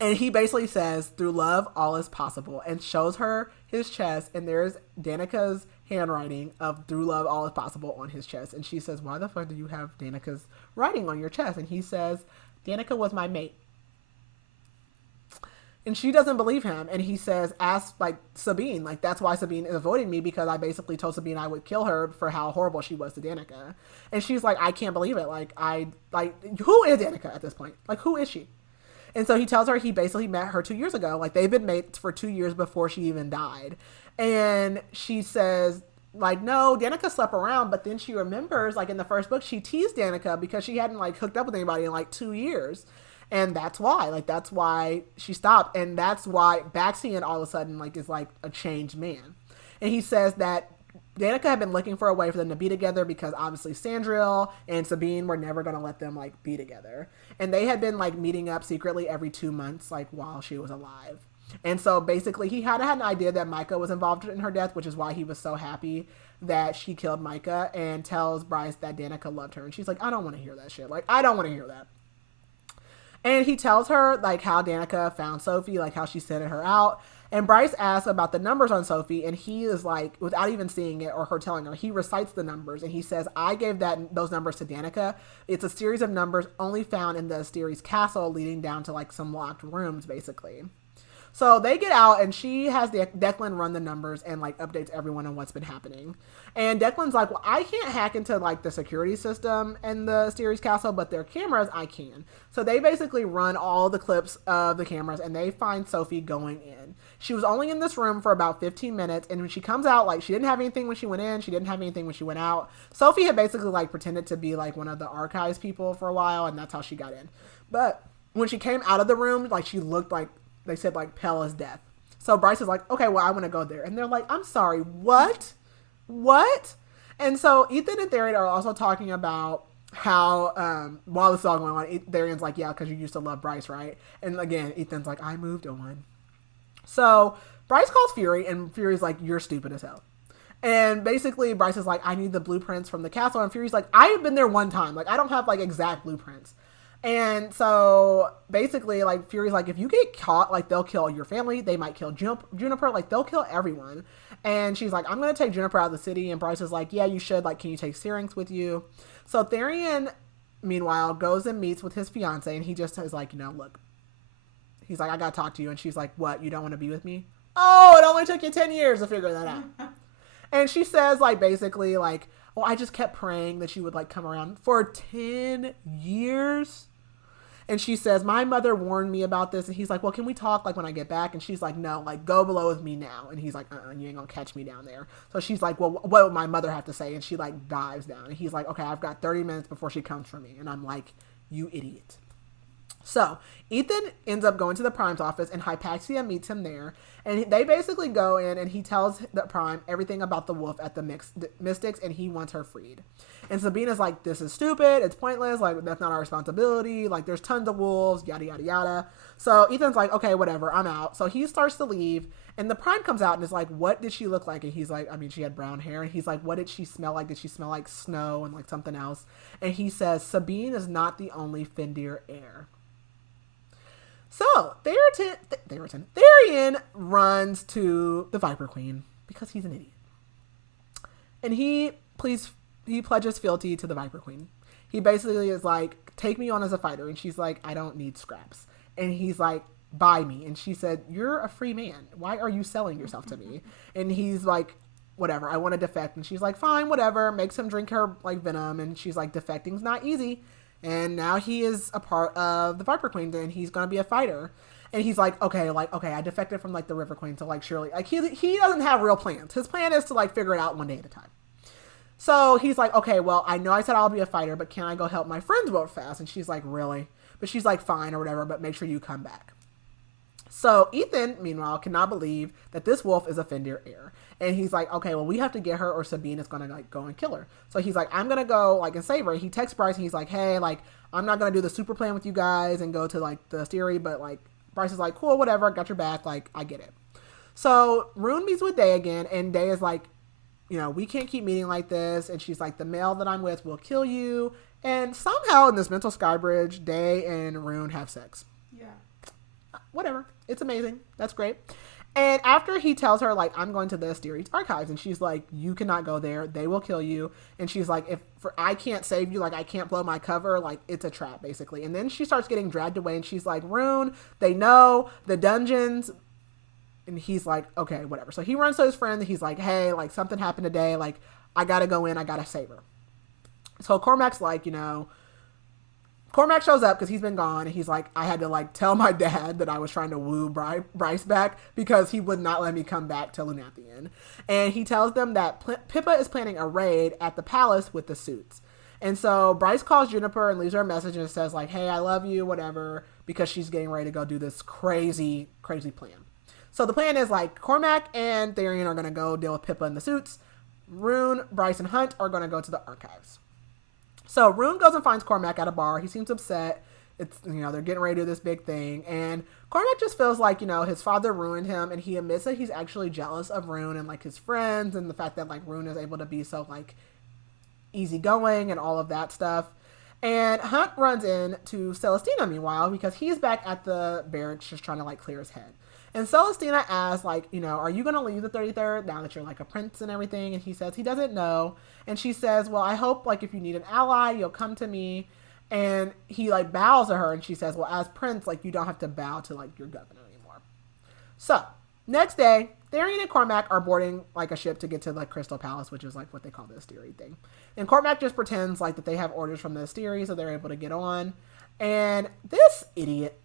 And he basically says, through love, all is possible. And shows her his chest. And there's Danica's handwriting of through love, all is possible on his chest. And she says, why the fuck do you have Danica's writing on your chest? And he says, Danica was my mate. And she doesn't believe him. And he says, ask, like, Sabine. Like, that's why Sabine is avoiding me, because I basically told Sabine I would kill her for how horrible she was to Danica. And she's like, I can't believe it. Like, who is Danica at this point? Like, who is she? And so he tells her he basically met her 2 years ago. Like, they've been mates for 2 years before she even died. And she says, like, no, Danica slept around. But then she remembers, like, in the first book, she teased Danica because she hadn't, like, hooked up with anybody in, like, 2 years. And that's why she stopped. And that's why Baxian all of a sudden, like, is, like, a changed man. And he says that Danica had been looking for a way for them to be together because obviously Sandriel and Sabine were never going to let them, like, be together. And they had been, like, meeting up secretly every 2 months, like, while she was alive. And so basically he had an idea that Micah was involved in her death, which is why he was so happy that she killed Micah, and tells Bryce that Danica loved her. And she's like, I don't want to hear that shit. Like, I don't want to hear that. And he tells her, like, how Danica found Sophie, like, how she sent her out. And Bryce asks about the numbers on Sophie, and he is like, without even seeing it or her telling her, he recites the numbers, and he says, I gave those numbers to Danica. It's a series of numbers only found in the Asteri's castle, leading down to, like, some locked rooms, basically. So they get out, and she has Declan run the numbers and, like, updates everyone on what's been happening. And Declan's like, well, I can't hack into, like, the security system in the Asteri's castle, but their cameras, I can. So they basically run all the clips of the cameras, and they find Sophie going in. She was only in this room for about 15 minutes, and when she comes out, like, she didn't have anything when she went in, she didn't have anything when she went out. Sophie had basically, like, pretended to be, like, one of the archives people for a while, and that's how she got in. But when she came out of the room, like, she looked like, they said, like, pale as death. So Bryce is like, okay, well, I want to go there. And they're like, I'm sorry, what? And so Ethan and Therian are also talking about how, while this is all going on, Therian's like, yeah, because you used to love Bryce, right? And again, Ethan's like, I moved on. So Bryce calls Fury, and Fury's like, you're stupid as hell. And basically Bryce is like, I need the blueprints from the castle. And Fury's like, I have been there one time. Like, I don't have, like, exact blueprints. And so basically, like, Fury's like, if you get caught, like, they'll kill your family. They might kill Juniper. Like, they'll kill everyone. And she's like, I'm going to take Juniper out of the city. And Bryce is like, yeah, you should. Like, can you take Syrinx with you? So Therian, meanwhile, goes and meets with his fiance. And he just is like, look. He's like, I got to talk to you. And she's like, what? You don't want to be with me? Oh, it only took you 10 years to figure that out. And she says, like, basically, like, oh, I just kept praying that she would, like, come around for 10 years. And she says, my mother warned me about this. And he's like, well, can we talk, like, when I get back? And she's like, no, like, go below with me now. And he's like, you ain't gonna catch me down there. So she's like, well, what would my mother have to say? And she, like, dives down. And he's like, okay, I've got 30 minutes before she comes for me. And I'm like, you idiot. So Ethan ends up going to the Prime's office, and Hypaxia meets him there. And they basically go in, and he tells the Prime everything about the wolf at the Mystics, and he wants her freed. And Sabina's like, this is stupid. It's pointless. Like, that's not our responsibility. Like, there's tons of wolves, yada, yada, yada. So Ethan's like, okay, whatever, I'm out. So he starts to leave, and the Prime comes out and is like, what did she look like? And he's like, I mean, she had brown hair. And he's like, what did she smell like? Did she smell like snow and, like, something else? And he says, Sabine is not the only Fendir heir. So Therian runs to the Viper Queen because he's an idiot. And he pledges fealty to the Viper Queen. He basically is like, take me on as a fighter. And she's like, I don't need scraps. And he's like, buy me. And she said, you're a free man. Why are you selling yourself to me? And he's like, whatever, I want to defect. And she's like, fine, whatever. Makes him drink her, like, venom. And she's like, defecting's not easy. And now he is a part of the Viper Queen, and he's going to be a fighter. And he's like, okay, I defected from, like, the River Queen, so, like, surely, like, he doesn't have real plans. His plan is to, like, figure it out one day at a time. So he's like, okay, well, I know I said I'll be a fighter, but can I go help my friends vote fast? And she's like, really? But she's like, fine, or whatever, but make sure you come back. So Ethan, meanwhile, cannot believe that this wolf is a Fendir heir. And he's like, okay, well, we have to get her, or Sabine is going to, like, go and kill her. So he's like, I'm going to go, like, and save her. He texts Bryce, and he's like, hey, like, I'm not going to do the super plan with you guys and go to, like, the Asteri, but, like, Bryce is like, cool, whatever, got your back, like, I get it. So Rune meets with Day again, and Day is like, we can't keep meeting like this. And she's like, the male that I'm with will kill you. And somehow in this mental sky bridge, Day and Rune have sex. Yeah. Whatever. It's amazing. That's great. And after he tells her, like, I'm going to the Asteri's archives, and she's like, you cannot go there. They will kill you. And she's like, I can't save you, like, I can't blow my cover. Like, it's a trap, basically. And then she starts getting dragged away, and she's like, Rune, they know the dungeons. And he's like, okay, whatever. So he runs to his friend, and he's like, hey, like, something happened today. Like, I got to go in. I got to save her. So Cormac's like, Cormac shows up because he's been gone, and he's like, I had to like tell my dad that I was trying to woo Bryce back because he would not let me come back to Lunathian. And he tells them that Pippa is planning a raid at the palace with the suits. And so Bryce calls Juniper and leaves her a message and says like, hey, I love you, whatever, because she's getting ready to go do this crazy, crazy plan. So the plan is like Cormac and Therian are going to go deal with Pippa and the suits. Rune, Bryce, and Hunt are going to go to the archives. So Rune goes and finds Cormac at a bar. He seems upset. It's, they're getting ready to do this big thing. And Cormac just feels like, his father ruined him. And he admits that he's actually jealous of Rune and like his friends and the fact that like Rune is able to be so like easygoing and all of that stuff. And Hunt runs in to Celestina meanwhile because he's back at the barracks just trying to like clear his head. And Celestina asks, like, are you going to leave the 33rd now that you're, like, a prince and everything? And he says he doesn't know. And she says, well, I hope, like, if you need an ally, you'll come to me. And he, like, bows to her. And she says, well, as prince, like, you don't have to bow to, like, your governor anymore. So, next day, Therian and Cormac are boarding, like, a ship to get to, like, Crystal Palace, which is, like, what they call the Asteri thing. And Cormac just pretends, like, that they have orders from the Asteri, so they're able to get on. And this idiot,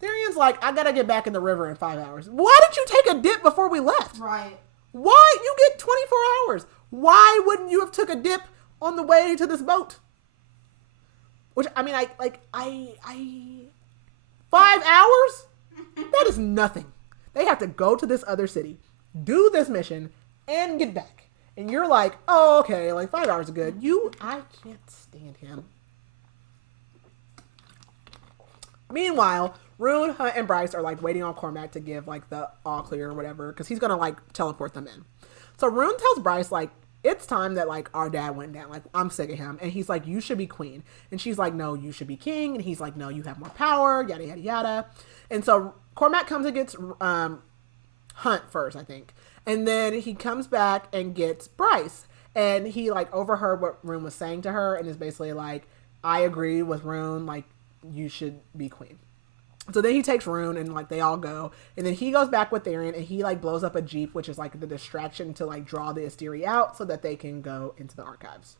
Therian's like, I gotta get back in the river in 5 hours. Why did you take a dip before we left? Right. Why? You get 24 hours. Why wouldn't you have took a dip on the way to this boat? Which, I mean, 5 hours? That is nothing. They have to go to this other city, do this mission, and get back. And you're like, oh, okay, like 5 hours is good. I can't stand him. Meanwhile, Rune, Hunt, and Bryce are like waiting on Cormac to give like the all clear or whatever because he's gonna like teleport them in. So Rune tells Bryce like it's time that like our dad went down. Like I'm sick of him, and he's like you should be queen, and she's like no, you should be king, and he's like no, you have more power, yada yada yada. And so Cormac comes and gets Hunt first, I think, and then he comes back and gets Bryce, and he like overheard what Rune was saying to her, and is basically like I agree with Rune, like you should be queen. So then he takes Rune and like they all go, and then he goes back with Therian and he like blows up a jeep, which is like the distraction to like draw the Asteri out so that they can go into the archives.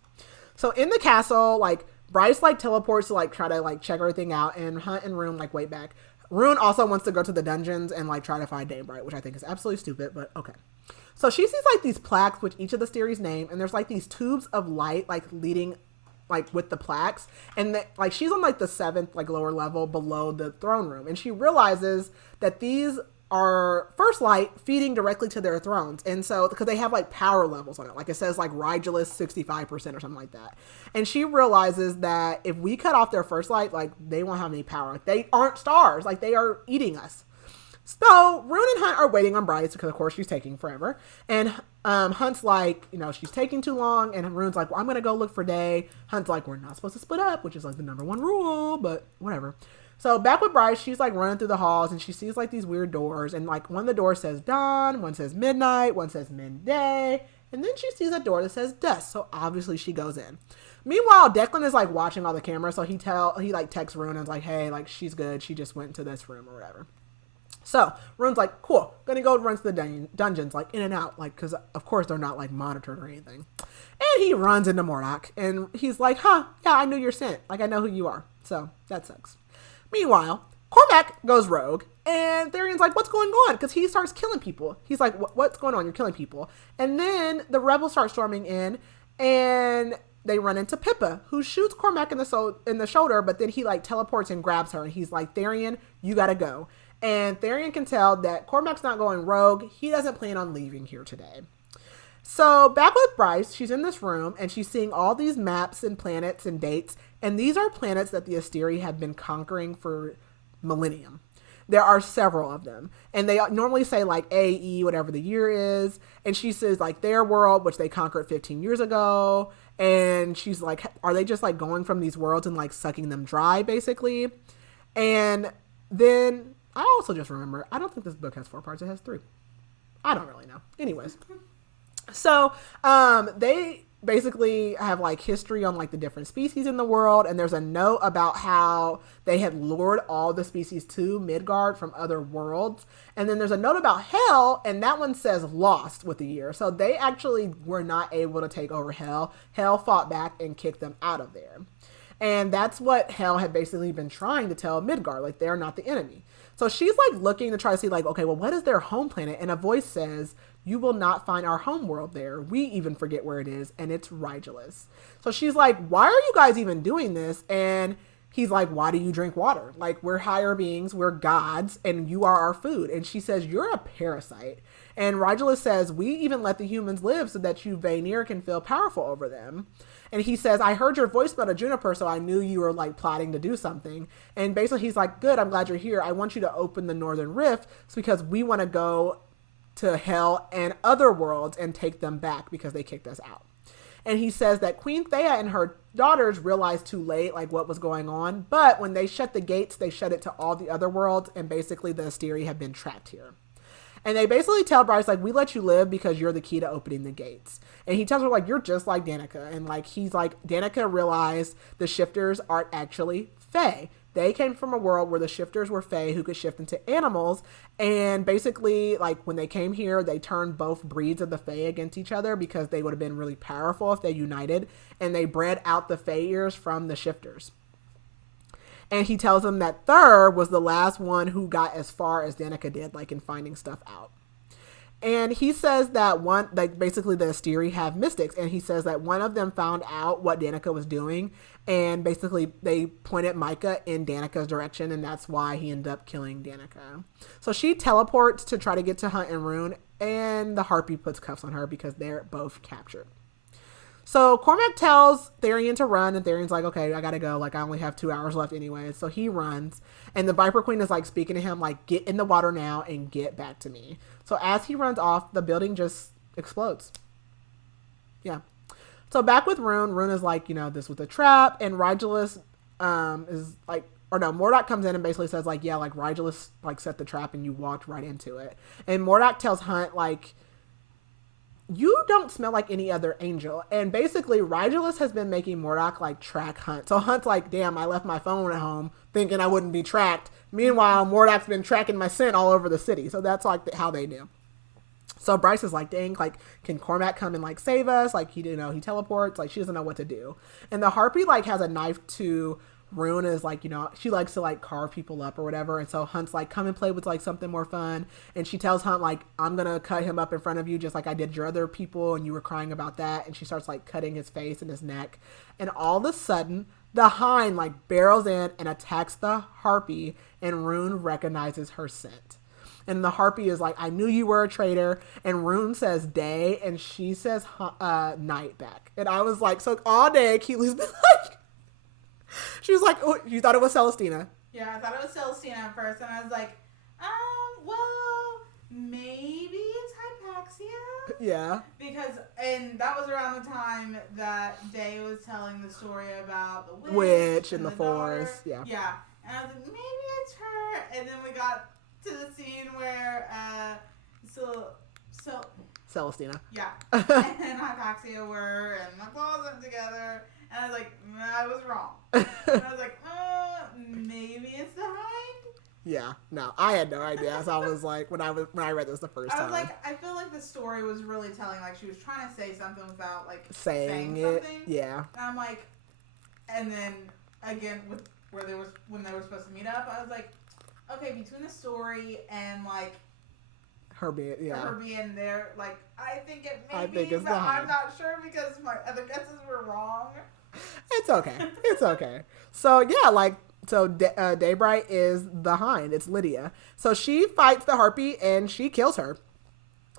So in the castle, like Bryce like teleports to like try to like check everything out, and Hunt and Rune like wait back. Rune also wants to go to the dungeons and like try to find Danebright, which I think is absolutely stupid, but okay. So she sees like these plaques with each of the Asteri's name, and there's like these tubes of light like leading like with the plaques, and like she's on like the 7th like lower level below the throne room, and she realizes that these are first light feeding directly to their thrones. And so because they have like power levels on it, like it says like Rigulus 65% or something like that, and she realizes that if we cut off their first light, like they won't have any power. They aren't stars, like they are eating us. So Rune and Hunt are waiting on Bryce because of course she's taking forever, and Hunt's like, she's taking too long, and Rune's like, well, I'm gonna go look for Day. Hunt's like, we're not supposed to split up, which is like the #1 rule, but whatever. So back with Bryce, she's like running through the halls, and she sees like these weird doors, and like one of the doors says dawn, one says midnight, one says midday, and then she sees a door that says dusk, so obviously she goes in. Meanwhile, Declan is like watching all the cameras, so he like texts Rune and is like, hey, like she's good, she just went into this room or whatever. So Rune's like, cool, gonna go run to the dungeons, like in and out, like, cause of course they're not like monitored or anything. And he runs into Mordok, and he's like, yeah, I knew your scent, like I know who you are, so that sucks. Meanwhile, Cormac goes rogue, and Therian's like, what's going on? Because he starts killing people. He's like, what's going on? You're killing people. And then the rebels start storming in, and they run into Pippa, who shoots Cormac in the shoulder, but then he like teleports and grabs her, and he's like, Therian, you gotta go. And Therian can tell that Cormac's not going rogue. He doesn't plan on leaving here today. So back with Bryce, she's in this room, and she's seeing all these maps and planets and dates, and these are planets that the Asteri have been conquering for millennium. There are several of them, and they normally say like AE, whatever the year is, and she says like their world, which they conquered 15 years ago, and she's like, are they just like going from these worlds and like sucking them dry, basically? And then I also just remember, I don't think this book has 4 parts. It has 3. I don't really know. Anyways. So, they basically have like history on like the different species in the world, and there's a note about how they had lured all the species to Midgard from other worlds, and then there's a note about Hell, and that one says lost with the year. So they actually were not able to take over Hell. Hell fought back and kicked them out of there, and that's what Hell had basically been trying to tell Midgard, like they're not the enemy. So she's like looking to try to see like, okay, well, what is their home planet? And a voice says, you will not find our home world there. We even forget where it is, and it's Rigelus. So she's like, why are you guys even doing this? And he's like, why do you drink water? Like, we're higher beings, we're gods, and you are our food. And she says, you're a parasite. And Rigelus says, we even let the humans live so that you, Vanir, can feel powerful over them. And he says, I heard your voice about a juniper, so I knew you were like plotting to do something. And basically he's like, good, I'm glad you're here. I want you to open the Northern Rift because we want to go to Hell and other worlds and take them back because they kicked us out. And he says that Queen Thea and her daughters realized too late like what was going on, but when they shut the gates, they shut it to all the other worlds, and basically the Asteri have been trapped here. And they basically tell Bryce, like, we let you live because you're the key to opening the gates. And he tells her, like, you're just like Danica. And, like, he's like, Danica realized the shifters aren't actually Fae. They came from a world where the shifters were Fae who could shift into animals. And basically, like, when they came here, they turned both breeds of the Fae against each other because they would have been really powerful if they united. And they bred out the Fae ears from the shifters. And he tells them that Thur was the last one who got as far as Danica did, like in finding stuff out. And he says that one, like basically the Asteri have mystics, and he says that one of them found out what Danica was doing, and basically they pointed Micah in Danica's direction, and that's why he ended up killing Danica. So she teleports to try to get to Hunt and Rune, and the Harpy puts cuffs on her because they're both captured. So Cormac tells Therian to run, and Therian's like, okay, I gotta go. Like, I only have 2 hours left anyway. So he runs, and the Viper Queen is like speaking to him, like, get in the water now and get back to me. So as he runs off, the building just explodes. Yeah. So back with Rune, Rune is like, you know, this was a trap, and Rigelus is like, or no, Mordock comes in and basically says like, yeah, like Rigelus like set the trap and you walked right into it. And Mordock tells Hunt like, you don't smell like any other angel. And basically Rigelus has been making Mordock like track Hunt. So Hunt's like, damn, I left my phone at home thinking I wouldn't be tracked. Meanwhile, Mordock's been tracking my scent all over the city. So that's like how they do. So Bryce is like, dang, like, can Cormac come and like save us? Like, he, you know, he teleports, like she doesn't know what to do. And the Harpy like has a knife to Rune, is like, you know, she likes to like carve people up or whatever. And so Hunt's like, come and play with like something more fun. And she tells Hunt like, I'm gonna cut him up in front of you just like I did your other people, and you were crying about that. And she starts like cutting his face and his neck. And all of a sudden the Hind like barrels in and attacks the Harpy, and Rune recognizes her scent. And the Harpy is like, I knew you were a traitor. And Rune says day, and she says night back. And I was like, so all day Keely's been like, she was like, oh, you thought it was Celestina. Yeah, I thought it was Celestina at first, and I was like, well, maybe it's Hypaxia? Yeah. Because, and that was around the time that Day was telling the story about the witch and the daughter. forest. Yeah. Yeah. And I was like, maybe it's her. And then we got to the scene where, Celestina. Yeah. And Hypaxia were in the closet together. And I was like, I was wrong. And I was like, maybe it's the Hind? Yeah, no, I had no idea. So I was like, when I read this the first time, I was like, I feel like the story was really telling, like she was trying to say something without like saying something. Yeah. And I'm like, and then again with when they were supposed to meet up, I was like, okay, between the story and like her being there, like I think it may be, but I'm not sure because my other guesses were wrong. It's okay. It's okay. So yeah, like, so Daybright is the Hind. It's Lydia. So she fights the Harpy and she kills her.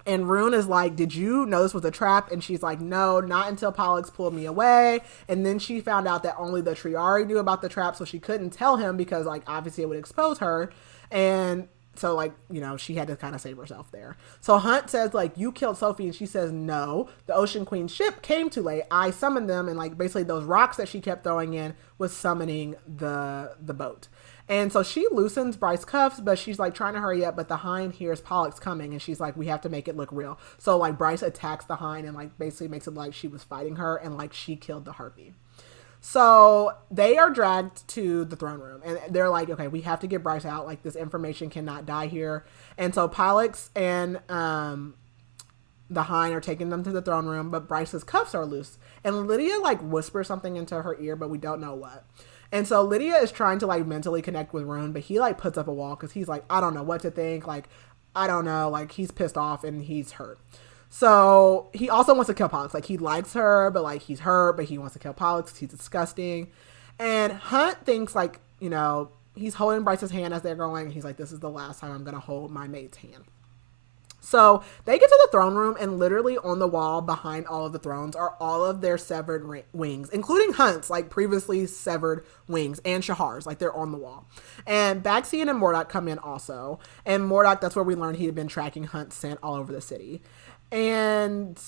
And Rune is like, did you know this was a trap? And she's like, no, not until Pollux pulled me away. And then she found out that only the Triari knew about the trap, so she couldn't tell him because, like, obviously it would expose her. And so, like, you know, she had to kind of save herself there. So Hunt says, like, you killed Sophie. And she says, no, the Ocean Queen ship came too late. I summoned them. And, like, basically those rocks that she kept throwing in was summoning the boat. And so she loosens Bryce's cuffs, but she's like trying to hurry up. But the hind hears Pollux coming, and she's like, we have to make it look real. So like Bryce attacks the hind and like basically makes it like she was fighting her and like she killed the harpy. So they are dragged to the throne room, and they're like, okay, we have to get Bryce out. Like, this information cannot die here. And so Pollux and the hind are taking them to the throne room, but Bryce's cuffs are loose. And Lydia like whispers something into her ear, but we don't know what. And so Lydia is trying to like mentally connect with Rune, but he like puts up a wall because he's like, I don't know what to think. Like, I don't know. Like, he's pissed off and he's hurt. So he also wants to kill Pollux. Like, he likes her, but like he's hurt, but he wants to kill Pollux. He's disgusting. And Hunt thinks like, you know, he's holding Bryce's hand as they're going. He's like, this is the last time I'm going to hold my mate's hand. So they get to the throne room, and literally on the wall behind all of the thrones are all of their severed wings, including Hunt's like previously severed wings, and Shahar's, like they're on the wall. And Baxian and Mordock come in also. And Mordock, that's where we learned he had been tracking Hunt's scent all over the city. And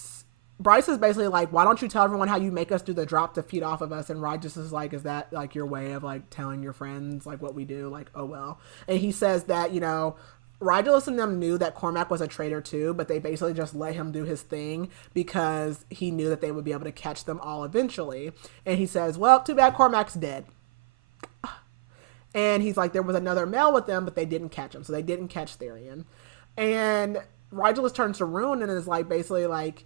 Bryce is basically like, why don't you tell everyone how you make us do the drop to feed off of us? And Rod just is like, is that like your way of like telling your friends like what we do? Like, oh well. And he says that, you know, Rigulus and them knew that Cormac was a traitor too, but they basically just let him do his thing because he knew that they would be able to catch them all eventually. And he says, well, too bad Cormac's dead. And he's like, there was another male with them, but they didn't catch him. So they didn't catch Therian. And Rigulus turns to Rune and is like, basically like,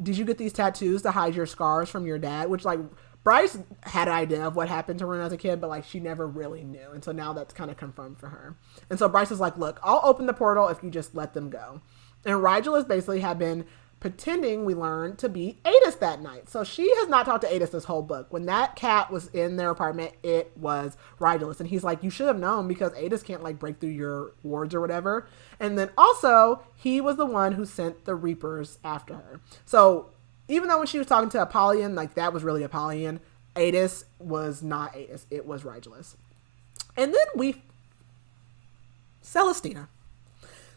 did you get these tattoos to hide your scars from your dad? Which like, Bryce had an idea of what happened to Rune as a kid, but like she never really knew. And so now that's kind of confirmed for her. And so Bryce is like, look, I'll open the portal if you just let them go. And Rigulus basically had been pretending, we learned, to be Adis that night. So she has not talked to Adis this whole book. When that cat was in their apartment, it was Rigulus. And he's like, you should have known because Adis can't like break through your wards or whatever. And then also, he was the one who sent the Reapers after her. So even though when she was talking to Apollyon, like that was really Apollyon, Adis was not Adis. It was Rigulus. And then Celestina.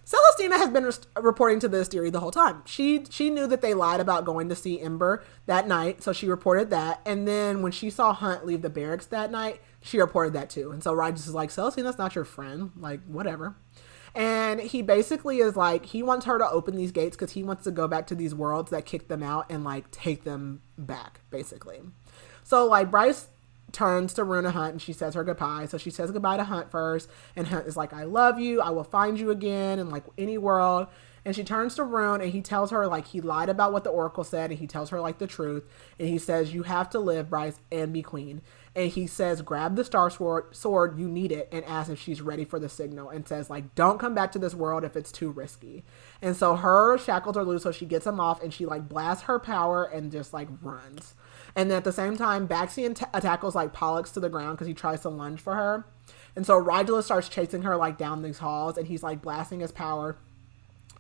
Celestina has been reporting to the Asteri the whole time. She knew that they lied about going to see Ember that night, so she reported that. And then when she saw Hunt leave the barracks that night, she reported that too. And so Rigulus is like, Celestina's not your friend. Like, whatever. And he basically is like, he wants her to open these gates because he wants to go back to these worlds that kicked them out and like take them back, basically. So like Bryce turns to Rune Hunt and she says her goodbye. So she says goodbye to Hunt first, and Hunt is like, I love you. I will find you again in like any world. And she turns to Rune and he tells her like he lied about what the Oracle said, and he tells her like the truth. And he says, you have to live, Bryce, and be queen. And he says, grab the star sword, you need it, and asks if she's ready for the signal, and says like, don't come back to this world if it's too risky. And so her shackles are loose, so she gets them off and she like blasts her power and just like runs. And then at the same time, Baxian tackles like Pollux to the ground because he tries to lunge for her. And so Rigulus starts chasing her like down these halls, and he's like blasting his power.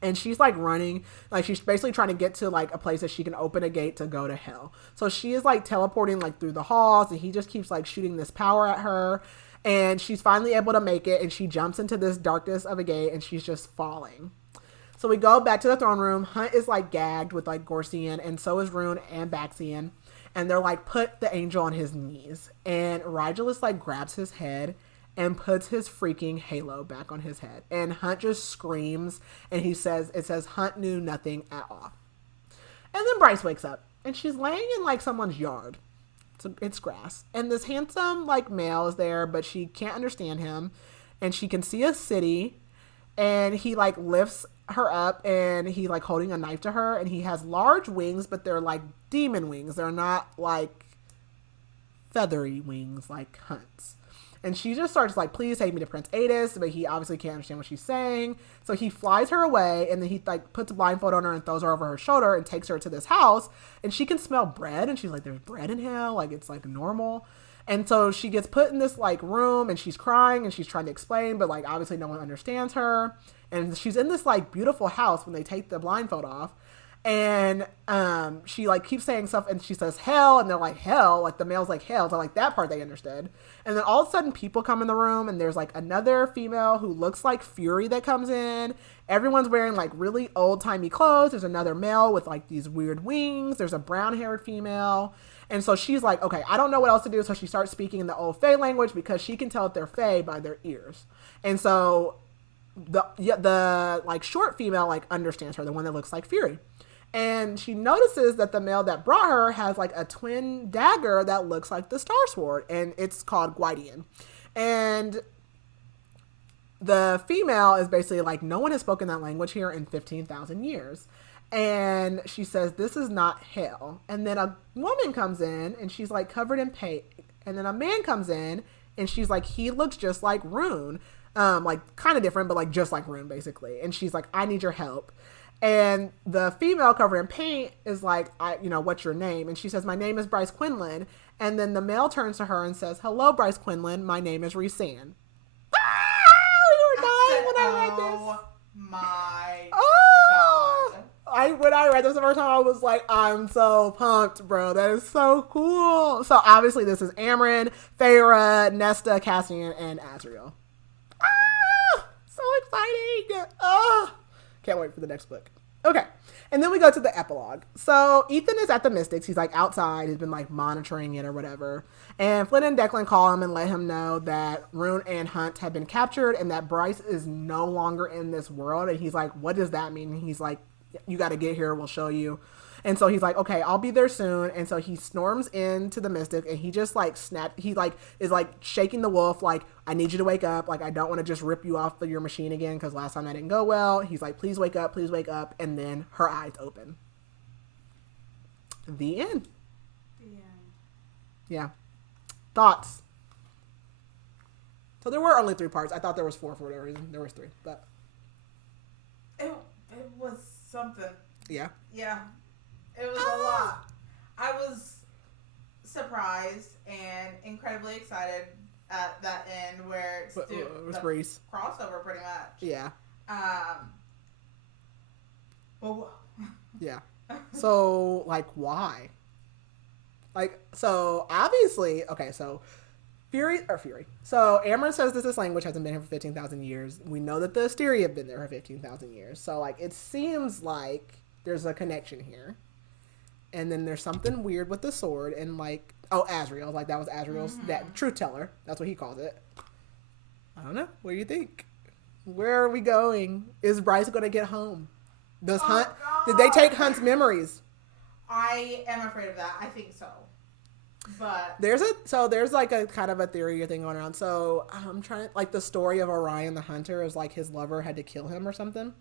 And she's like running, like she's basically trying to get to like a place that she can open a gate to go to hell. So she is like teleporting like through the halls, and he just keeps like shooting this power at her. And she's finally able to make it, and she jumps into this darkness of a gate, and she's just falling. So we go back to the throne room. Hunt is like gagged with like Gorsian, and so is Rune and Baxian. And they're like, put the angel on his knees. And Rigulus like grabs his head and puts his freaking halo back on his head. And Hunt just screams, and it says Hunt knew nothing at all. And then Bryce wakes up, and she's laying in like someone's yard. It's grass. And this handsome like male is there, but she can't understand him. And she can see a city, and he like lifts her up, and he's like holding a knife to her, and he has large wings, but they're like demon wings. They're not like feathery wings like Hunt's. And she just starts like, please take me to Prince Adis, but he obviously can't understand what she's saying. So he flies her away, and then he like puts a blindfold on her and throws her over her shoulder and takes her to this house, and she can smell bread, and she's like, there's bread in hell, like it's like normal. And so she gets put in this like room, and she's crying, and she's trying to explain, but like obviously no one understands her. And she's in this like beautiful house when they take the blindfold off. And she like keeps saying stuff, and she says hell, and they're like, hell, like the male's like hell, so like that part they understood. And then all of a sudden people come in the room, and there's like another female who looks like Fury that comes in. Everyone's wearing like really old-timey clothes. There's another male with like these weird wings. There's a brown-haired female, And so she's like, okay, I don't know what else to do. So she starts speaking in the old Fae language because she can tell if they're Fae by their ears. And so the like short female like understands her, the one that looks like Fury. And she notices that the male that brought her has like a twin dagger that looks like the Star Sword, and it's called Gwydion. And the female is basically like, no one has spoken that language here in 15,000 years. And she says, this is not hell. And then a woman comes in and she's like covered in paint. And then a man comes in and she's like, he looks just like Rune. Like kind of different, but like just like Rune basically. And she's like, I need your help. And the female covered in paint is like, what's your name? And she says, my name is Bryce Quinlan. And then the male turns to her and says, hello, Bryce Quinlan. My name is Rhys-Ann. You were dying when I read this. Oh my God. When I read this the first time, I was like, I'm so pumped, bro. That is so cool. So obviously this is Amren, Feyre, Nesta, Cassian, and Azriel. So exciting. Can't wait for the next book. Okay. And then we go to the epilogue. So Ethan is at the Mystics. He's like outside. He's been like monitoring it or whatever. And Flynn and Declan call him and let him know that Rune and Hunt have been captured and that Bryce is no longer in this world. And he's like, what does that mean? And he's like, you got to get here. We'll show you. And so he's like, okay, I'll be there soon. And so he storms into the Mystic and he just like he like is like shaking the wolf. Like, I need you to wake up. Like, I don't want to just rip you off of your machine again. Cause last time that didn't go well. He's like, please wake up, please wake up. And then her eyes open. The end. Yeah. Thoughts. So there were only 3 parts. I thought there was 4 for whatever reason. There was 3, but it was something. Yeah. It was a lot. I was surprised and incredibly excited at that end where it's it was Reese. Crossover pretty much. Yeah. Well, yeah. So, like, why? Like, so, obviously, okay, so, Fury. So, Amren says that this language hasn't been here for 15,000 years. We know that the Asteri have been there for 15,000 years. So, like, it seems like there's a connection here. And then there's something weird with the sword and, like, Azriel. Like, that was Azriel's truth teller. That's what he calls it. I don't know. What do you think? Where are we going? Is Bryce going to get home? Does Hunt... God. Did they take Hunt's memories? I am afraid of that. I think so. But... There's like a kind of a theory thing going around. So, I'm trying... Like, the story of Orion the Hunter is, like, his lover had to kill him or something.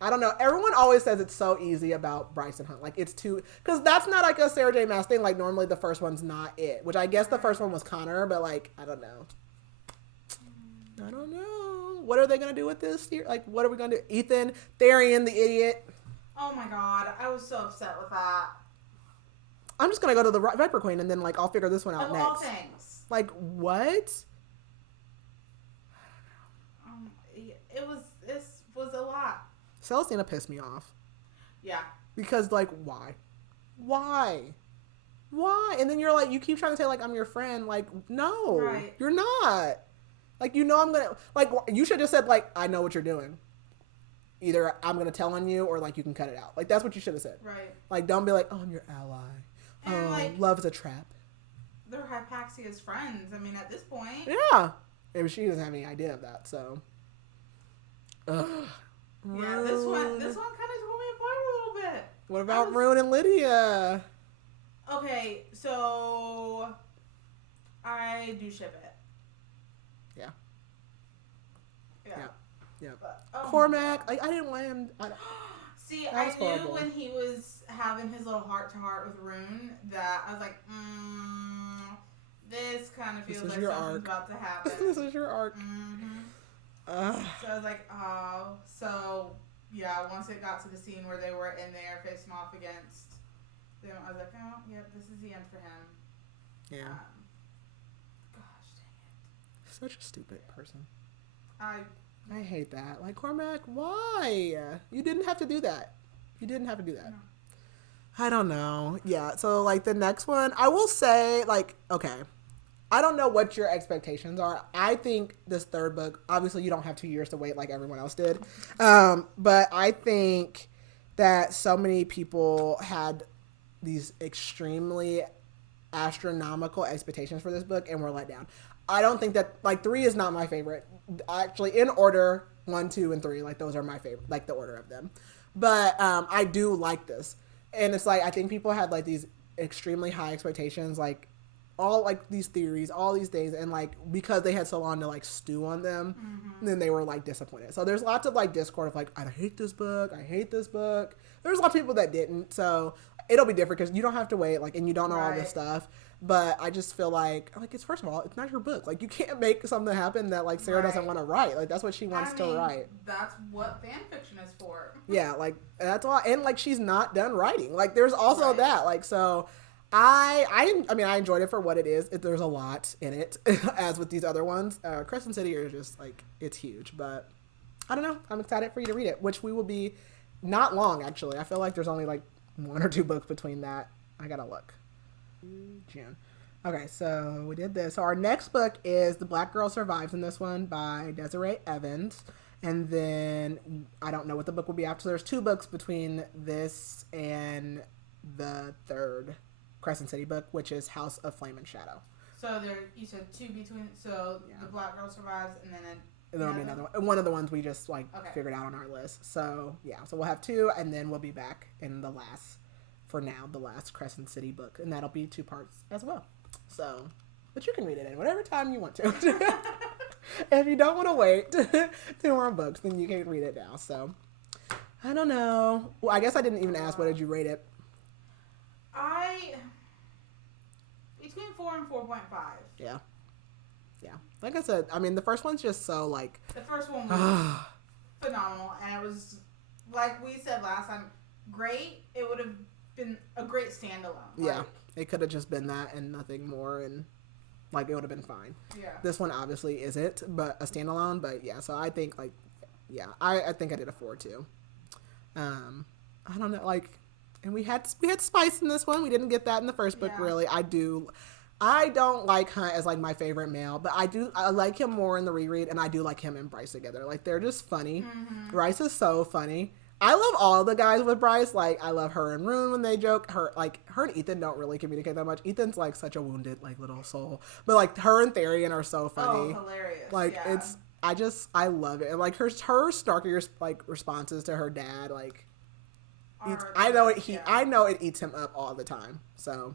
I don't know. Everyone always says it's so easy about Bryce and Hunt. Like, it's too... Because that's not, like, a Sarah J. Maas thing. Like, normally the first one's not it. Which I guess the first one was Connor, but, like, I don't know. What are they going to do with this? Like, what are we going to do? Ethan, Therian, the idiot. Oh, my God. I was so upset with that. I'm just going to go to the Viper Queen, and then, like, I'll figure this one out of next. All things. Like, what? This was a lot. Celestina pissed me off. Yeah. Because, like, why? And then you're like, you keep trying to say, like, I'm your friend. Like, no. Right. You're not. Like, you know I'm going to... Like, you should have said, like, I know what you're doing. Either I'm going to tell on you or, like, you can cut it out. Like, that's what you should have said. Right. Like, don't be like, oh, I'm your ally. And, like, love's a trap. They're Hypaxia's friends. I mean, at this point. Yeah. Maybe she doesn't have any idea of that, so... Ugh. Yeah, this one kind of tore me apart a little bit. What about Rune and Lydia? Okay, so I do ship it. Yeah. But, Cormac, I didn't want him. See, I knew horrible. When he was having his little heart-to-heart with Rune that I was like, this kind of feels like something's about to happen. This is your arc. So I was like, oh. So, yeah, once it got to the scene where they were in there facing off against them, I was like, oh, yep, this is the end for him. Yeah. Gosh, dang it. Such a stupid person. I hate that. Like, Cormac, why? You didn't have to do that. No. I don't know. Yeah, so, like, the next one, I will say, like, okay. I don't know what your expectations are. I think this third book, obviously you don't have 2 years to wait like everyone else did. But I think that so many people had these extremely astronomical expectations for this book and were let down. I don't think that, like, 3 is not my favorite. Actually, in order, 1, 2, and 3, like, those are my favorite, like, the order of them. But I do like this. And it's like, I think people had, like, these extremely high expectations, like, all, like, these theories, all these things, and, like, because they had so long to, like, stew on them, then they were, like, disappointed. So there's lots of, like, discord of, like, I hate this book, I hate this book. There's a lot of people that didn't, so it'll be different because you don't have to wait, like, and you don't know all this stuff. But I just feel like, it's, first of all, it's not your book. Like, you can't make something happen that, like, Sarah doesn't want to write. Like, that's what she wants to write. That's what fan fiction is for. Yeah, like, that's all. And, like, she's not done writing. Like, there's also that. Like, so I enjoyed it for what it is. There's a lot in it, as with these other ones. Crescent City is just, like, it's huge. But I don't know. I'm excited for you to read it, which we will be not long, actually. I feel like there's only, like, 1 or 2 books between that. I gotta look. June. Okay, so we did this. So our next book is The Black Girl Survives in this one by Desiree Evans. And then I don't know what the book will be after. So there's 2 books between this and the 3rd Crescent City book, which is House of Flame and Shadow. So you said 2 between, so The Black Girl Survives and then there'll be another one. One of the ones we just figured out on our list. So yeah, so we'll have 2 and then we'll be back in the last Crescent City book, and that'll be 2 parts as well. So, but you can read it in whatever time you want to. If you don't want to wait 2 more books, then you can read it now. So, I don't know. Well, I guess I didn't even ask, what did you rate it? Between 4 and 4.5. Yeah. Like I said, I mean, the first one's just so, like... The first one was phenomenal, and it was, like we said last time, great. It would have been a great standalone. Yeah, it could have just been that and nothing more, and like it would have been fine. Yeah. This one obviously isn't, but a standalone. But yeah, so I think I think I did a 4 too. I don't know, like, and we had spice in this one. We didn't get that in the first book, really. I don't like Hunt as, like, my favorite male, but I like him more in the reread, and I do like him and Bryce together. Like, they're just funny. Mm-hmm. Bryce is so funny. I love all the guys with Bryce. Like, I love her and Rune when they joke. Her and Ethan don't really communicate that much. Ethan's, like, such a wounded, like, little soul. But, like, her and Therian are so funny. Oh, hilarious. Like, I love it. And, like, her snarky, like, responses to her dad, like, I know it eats him up all the time. So,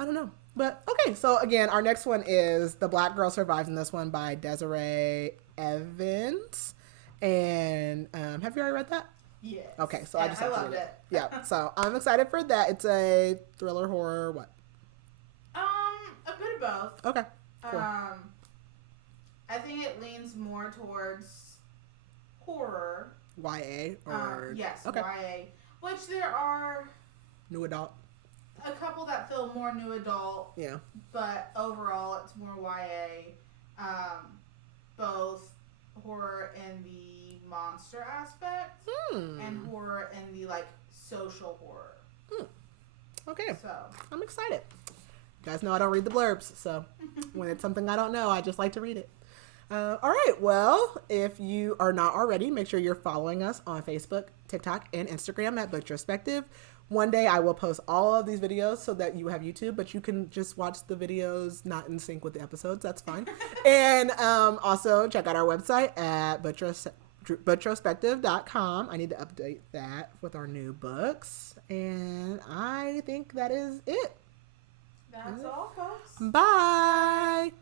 I don't know. But, okay, so, again, our next one is The Black Girl Survives in this one by Desiree Evans. And, have you already read that? Yes. Okay, so I just have to read it. Yeah, so I'm excited for that. It's a thriller, horror, what? A bit of both. Okay, cool. I think it leans more towards horror. YA or... yes, okay. YA. Which there are... New adult. A couple that feel more new adult. Yeah. But overall, it's more YA. Both horror in the monster aspect and horror in the, like, social horror. Okay. So I'm excited. You guys know I don't read the blurbs, so when it's something I don't know, I just like to read it. All right. Well, if you are not already, make sure you're following us on Facebook, TikTok, and Instagram at Bootrospective. One day I will post all of these videos so that you have YouTube, but you can just watch the videos not in sync with the episodes. That's fine. And also check out our website at bootrospective.com. I need to update that with our new books. And I think that is it. That's all, folks. Bye.